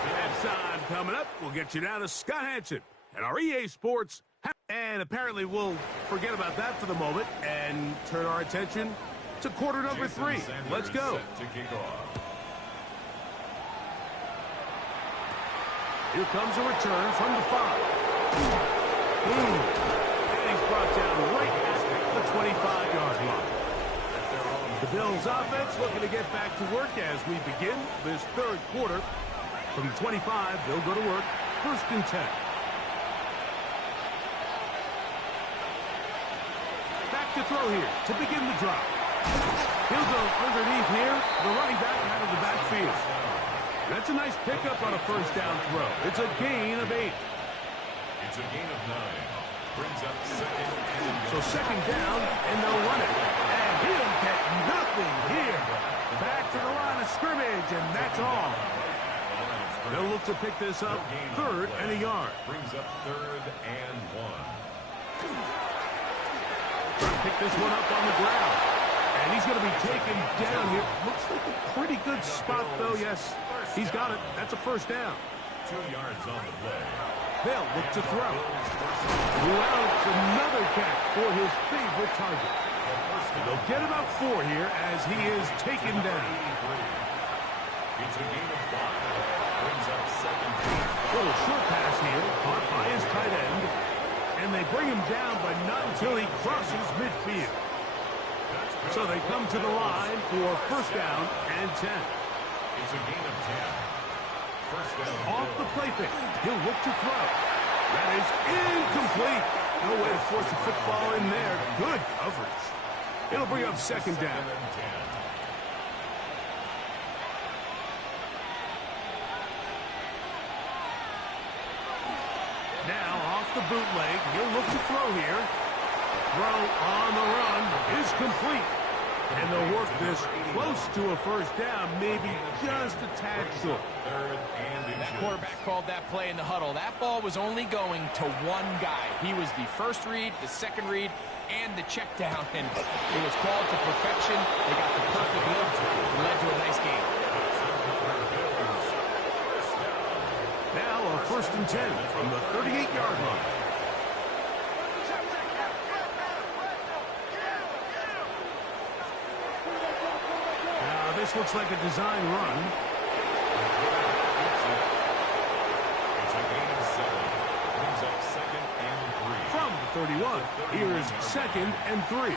Halftime coming up. We'll get you down to Scott Hansen at our EA Sports. And apparently we'll forget about that for the moment and turn our attention to quarter number 3. Let's go. Set to kick off. Here comes a return from the 5. And he's brought down right at the 25-yard line. The Bills offense looking to get back to work as we begin this third quarter. From the 25, they'll go to work. First and 10. Back to throw here to begin the drive. He'll go underneath here. The running back out of the backfield. That's a nice pickup on a first down throw. It's a gain of 8. It's a gain of 9. Brings up second and So second down, and they'll run it. And he'll get nothing here. Back to the line of scrimmage, and that's all. They'll look to pick this up third and a yard. Brings up third and 1. Trying to pick this one up on the ground. And he's going to be taken down here. Looks like a pretty good spot, though. Yes, he's got it. That's a first down. 2 yards on the play. They'll look to throw. Well, it's another catch for his favorite target. And they'll get about 4 here as he is taken down. It's a gain of 5. Brings up second. Little short pass here, caught by his tight end. And they bring him down, but not until he crosses midfield. So they come to the line for first down and 10. It's a gain of 10. First down. Off the play fake. He'll look to throw. That is incomplete. No way to force the football in there. Good coverage. It'll bring up second down. Now off the bootleg. He'll look to throw here. The throw on the run is complete. And they'll work this close to a first down, maybe just a tad short. That quarterback called that play in the huddle. That ball was only going to one guy. He was the first read, the second read, and the check down. And it was called to perfection. They got the perfect look. It led to a nice game. Now a first and 10 from the 38-yard line. This looks like a design run. It's a gain of 7. Brings up second and 3. From the 31, here's second and 3.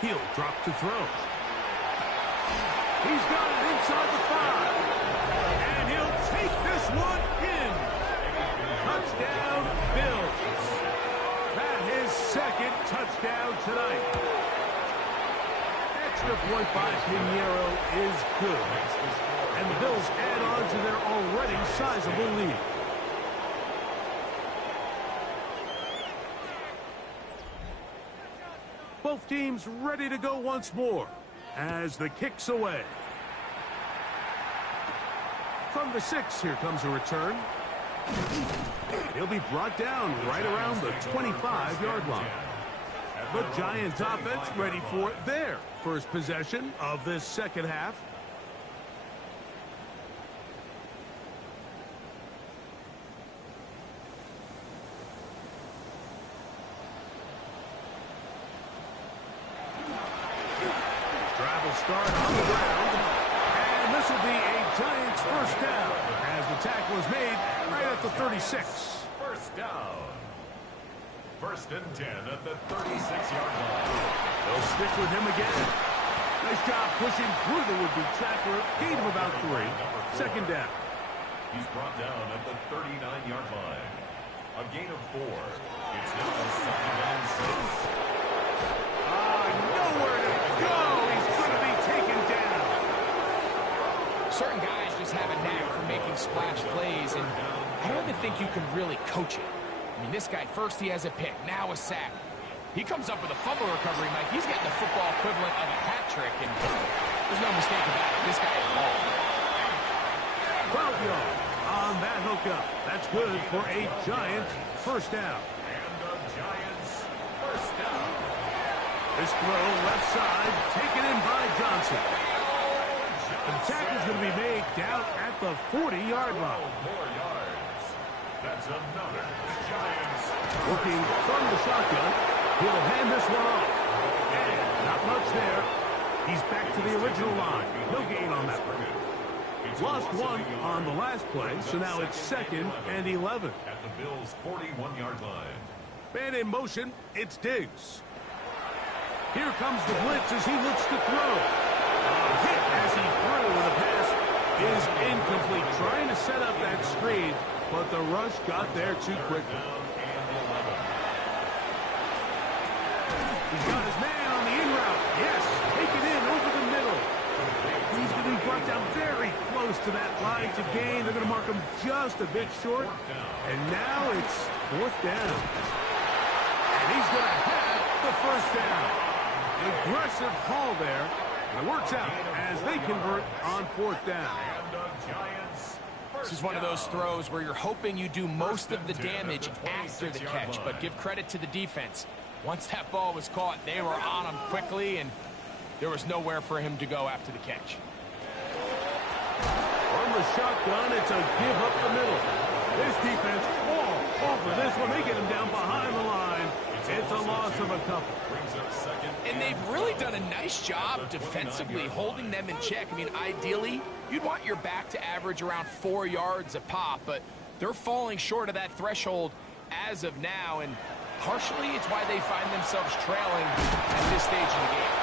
He'll drop to throw. He's got it inside the 5. And he'll take this one in. Touchdown, Bills. That his second touchdown tonight. Extra point by Pinheiro is good. And the Bills add on to their already sizable lead. Both teams ready to go once more as the kick's away. From the 6, here comes a return. He'll be brought down right around the 25-yard line. The Giants offense ready for their first possession of this second half. Drive will start on the ground. And this will be a Giants first down as the tackle is made right at the 36. First down. First and 10 at the 36-yard line. They'll stick with him again. Nice job pushing through the would-be tackler. Gain of about 3. Second down. He's brought down at the 39-yard line. A gain of 4. It's now a second and 6. Nowhere to go. He's going to be taken down. Certain guys just have a knack for making splash plays, and I don't even think you can really coach it. I mean, this guy, first he has a pick, now a sack. He comes up with a fumble recovery, Mike. He's getting the football equivalent of a hat trick, and there's no mistake about it. This guy is balling. 12 yards on that hookup. That's good for a Giants first down. And the Giants first down. This throw left side, taken in by Johnson. The tackle's going to be made down at the 40-yard line. More yards. That's another Giants. Working from the shotgun. He'll hand this one off. And not much there. He's back to the original line. No gain on that one. Lost one on the last play, so now it's 2nd and 11. At the Bills' 41-yard line. Man in motion, it's Diggs. Here comes the blitz as he looks to throw. A hit as he threw, and the pass is incomplete. Trying to set up that screen, but the rush got there too quickly. He's got his man on the in route. Yes, take it in over the middle. He's going to be brought down very close to that line to gain. They're going to mark him just a bit short. And now it's 4th down. And he's going to have the first down. Aggressive call there. And it works out as they convert on 4th down. This is one of those throws where you're hoping you do most of the damage after the catch, but give credit to the defense. Once that ball was caught, they were on him quickly, and there was nowhere for him to go after the catch. From the shotgun, it's a give up the middle. This defense all over this one. They get him down behind the line. It's a loss of a couple. And they've really done a nice job defensively holding them in check. I mean, ideally, you'd want your back to average around 4 yards a pop, but they're falling short of that threshold as of now, and partially it's why they find themselves trailing at this stage of the game.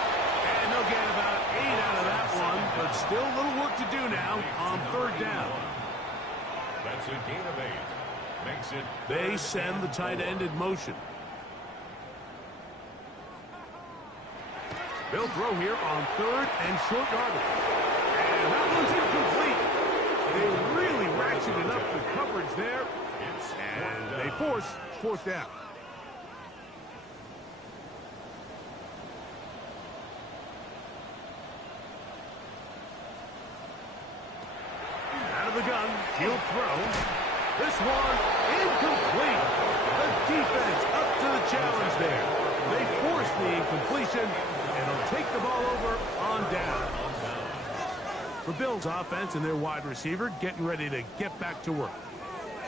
And they'll get about 8 out of that one, but still a little work to do now on 3rd down. That's a gain of 8. Makes it. They send the tight end in motion. They'll throw here on 3rd and short yardage. And that one's incomplete. They really ratcheted up the coverage there. And they force 4th down. Out of the gun, he'll throw. This one incomplete. The defense up to the challenge there. They force the incompletion, and they'll take the ball over on down. The Bills offense and their wide receiver getting ready to get back to work.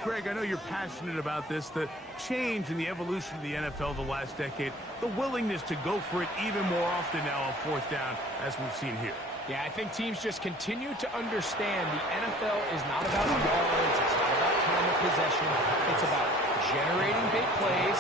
Greg, I know you're passionate about this, the change in the evolution of the NFL the last decade, the willingness to go for it even more often now on 4th down, as we've seen here. Yeah, I think teams just continue to understand the NFL is not about yards, it's not about time of possession, it's about generating big plays,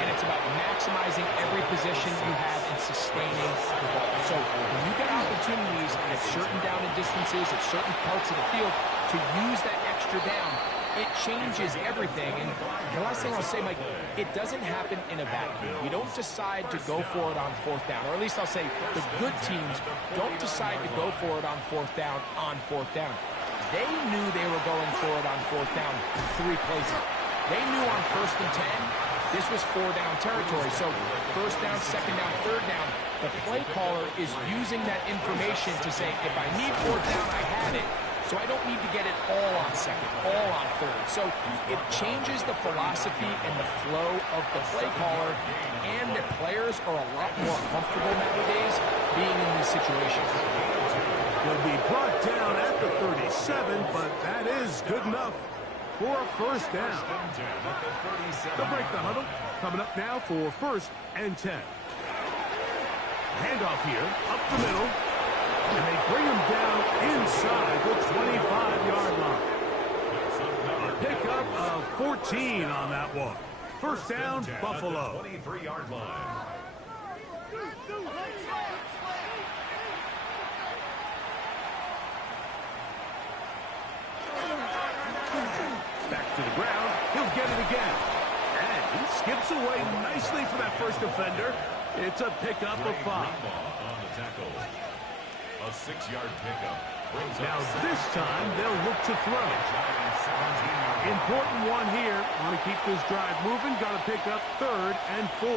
and it's about maximizing every possession you have and sustaining the ball. So when you get opportunities at certain down and distances, at certain parts of the field, to use that extra down, it changes everything. And the last thing I'll say, Mike, it doesn't happen in a vacuum. You don't decide to go for it on fourth down, or at least I'll say the good teams don't decide to go for it on fourth down They knew they were going for it on fourth down 3 plays ago. They knew on 1st and 10, this was 4-down territory. So 1st down, 2nd down, 3rd down, the play caller is using that information to say, if I need 4th down, I had it. So I don't need to get it all on 2nd, all on 3rd. So it changes the philosophy and the flow of the play caller, and the players are a lot more comfortable nowadays being in these situations. He'll be brought down at the 37, but that is good enough for a 1st down. They'll break the huddle. Coming up now for 1st and 10. Handoff here, up the middle. And they bring him down inside the 25-yard line. A pickup of 14 on that one. 1st down, Buffalo. 23-yard line. Back to the ground. He'll get it again. And he skips away nicely for that first defender. It's a pickup of 5. On the tackle. A 6-yard pickup. Now this time they'll look to throw. Important one here. Want to keep this drive moving. Got to pick up 3rd and 4.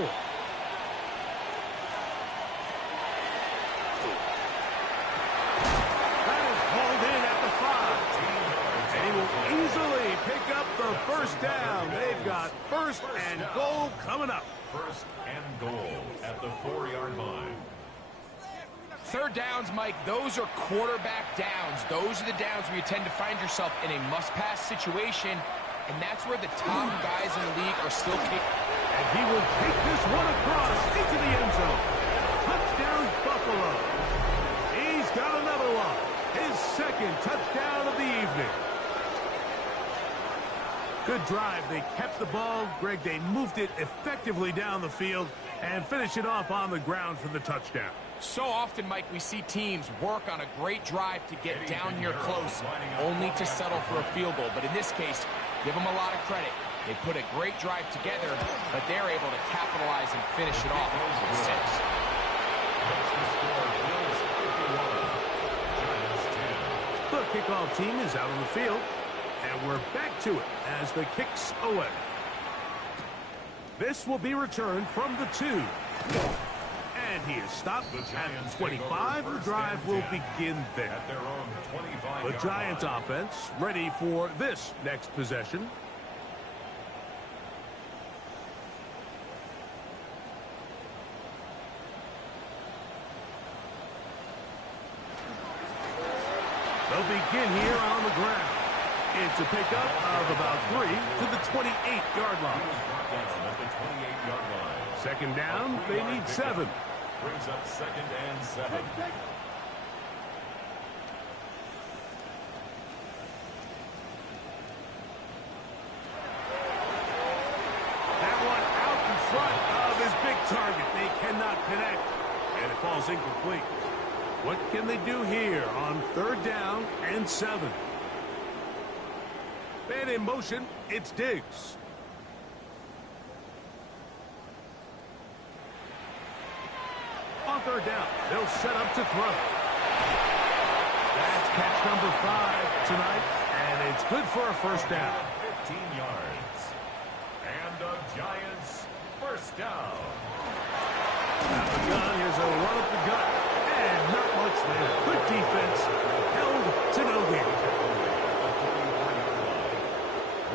That is hauled in at the 5. And he will easily pick up the 1st down. They've got 1st and goal coming up. 1st and goal at the 4-yard line. 3rd downs, Mike, those are quarterback downs. Those are the downs where you tend to find yourself in a must-pass situation, and that's where the top guys in the league are still kicking. And he will take this one across into the end zone. Touchdown, Buffalo. He's got another one. His 2nd touchdown of the evening. Good drive. They kept the ball. Greg, they moved it effectively down the field and finish it off on the ground for the touchdown. So often, Mike, we see teams work on a great drive to get down here close, only to settle for a field goal. But in this case, give them a lot of credit. They put a great drive together, but they're able to capitalize and finish it off with 6. The kickoff team is out on the field, and we're back to it as the kicks away. This will be returned from the 2. And he is stopped at 25. The drive will begin there. The Giants offense ready for this next possession. They'll begin here on the ground. It's a pickup of about 3 to the 28-yard line. 2nd down, they need 7. Brings up 2nd and 7. That one out in front of his big target. They cannot connect, and it falls incomplete. What can they do here on 3rd down and 7? Man in motion, it's Diggs. On 3rd down, they'll set up to throw. That's catch number 5 tonight, and it's good for a 1st down. 15 yards. And the Giants 1st down. Now the gun, here's a run up the gut, and not much there. Good defense, held to no gain.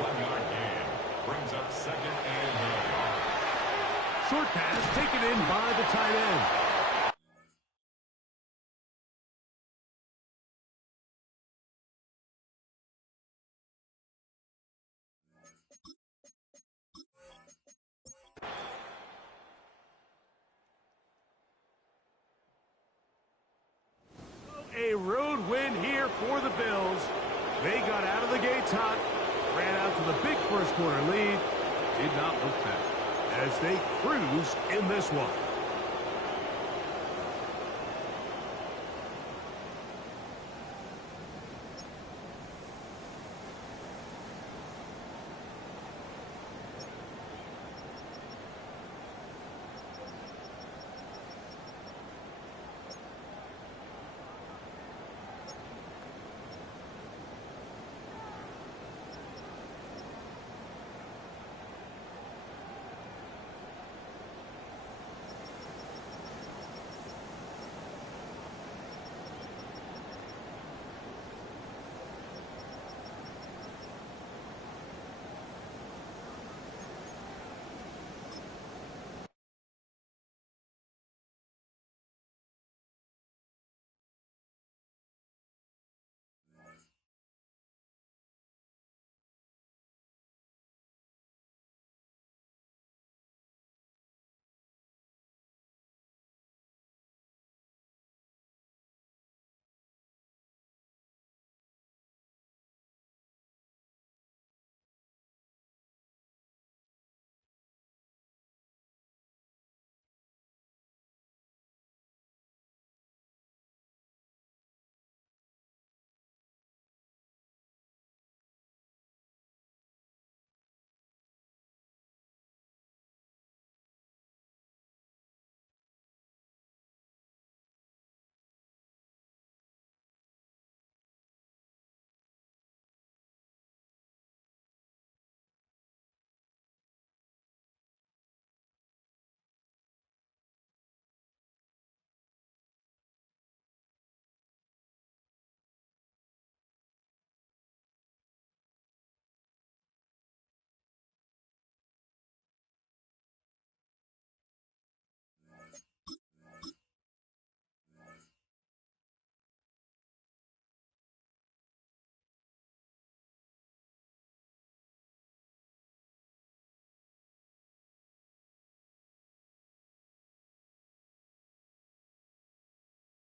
1-yard gain. Brings up 2nd and 9. Short pass taken in by the tight end. A road win here for the Bills. They got out of the gates hot, ran out to the big first quarter lead, did not look back as they cruise in this one.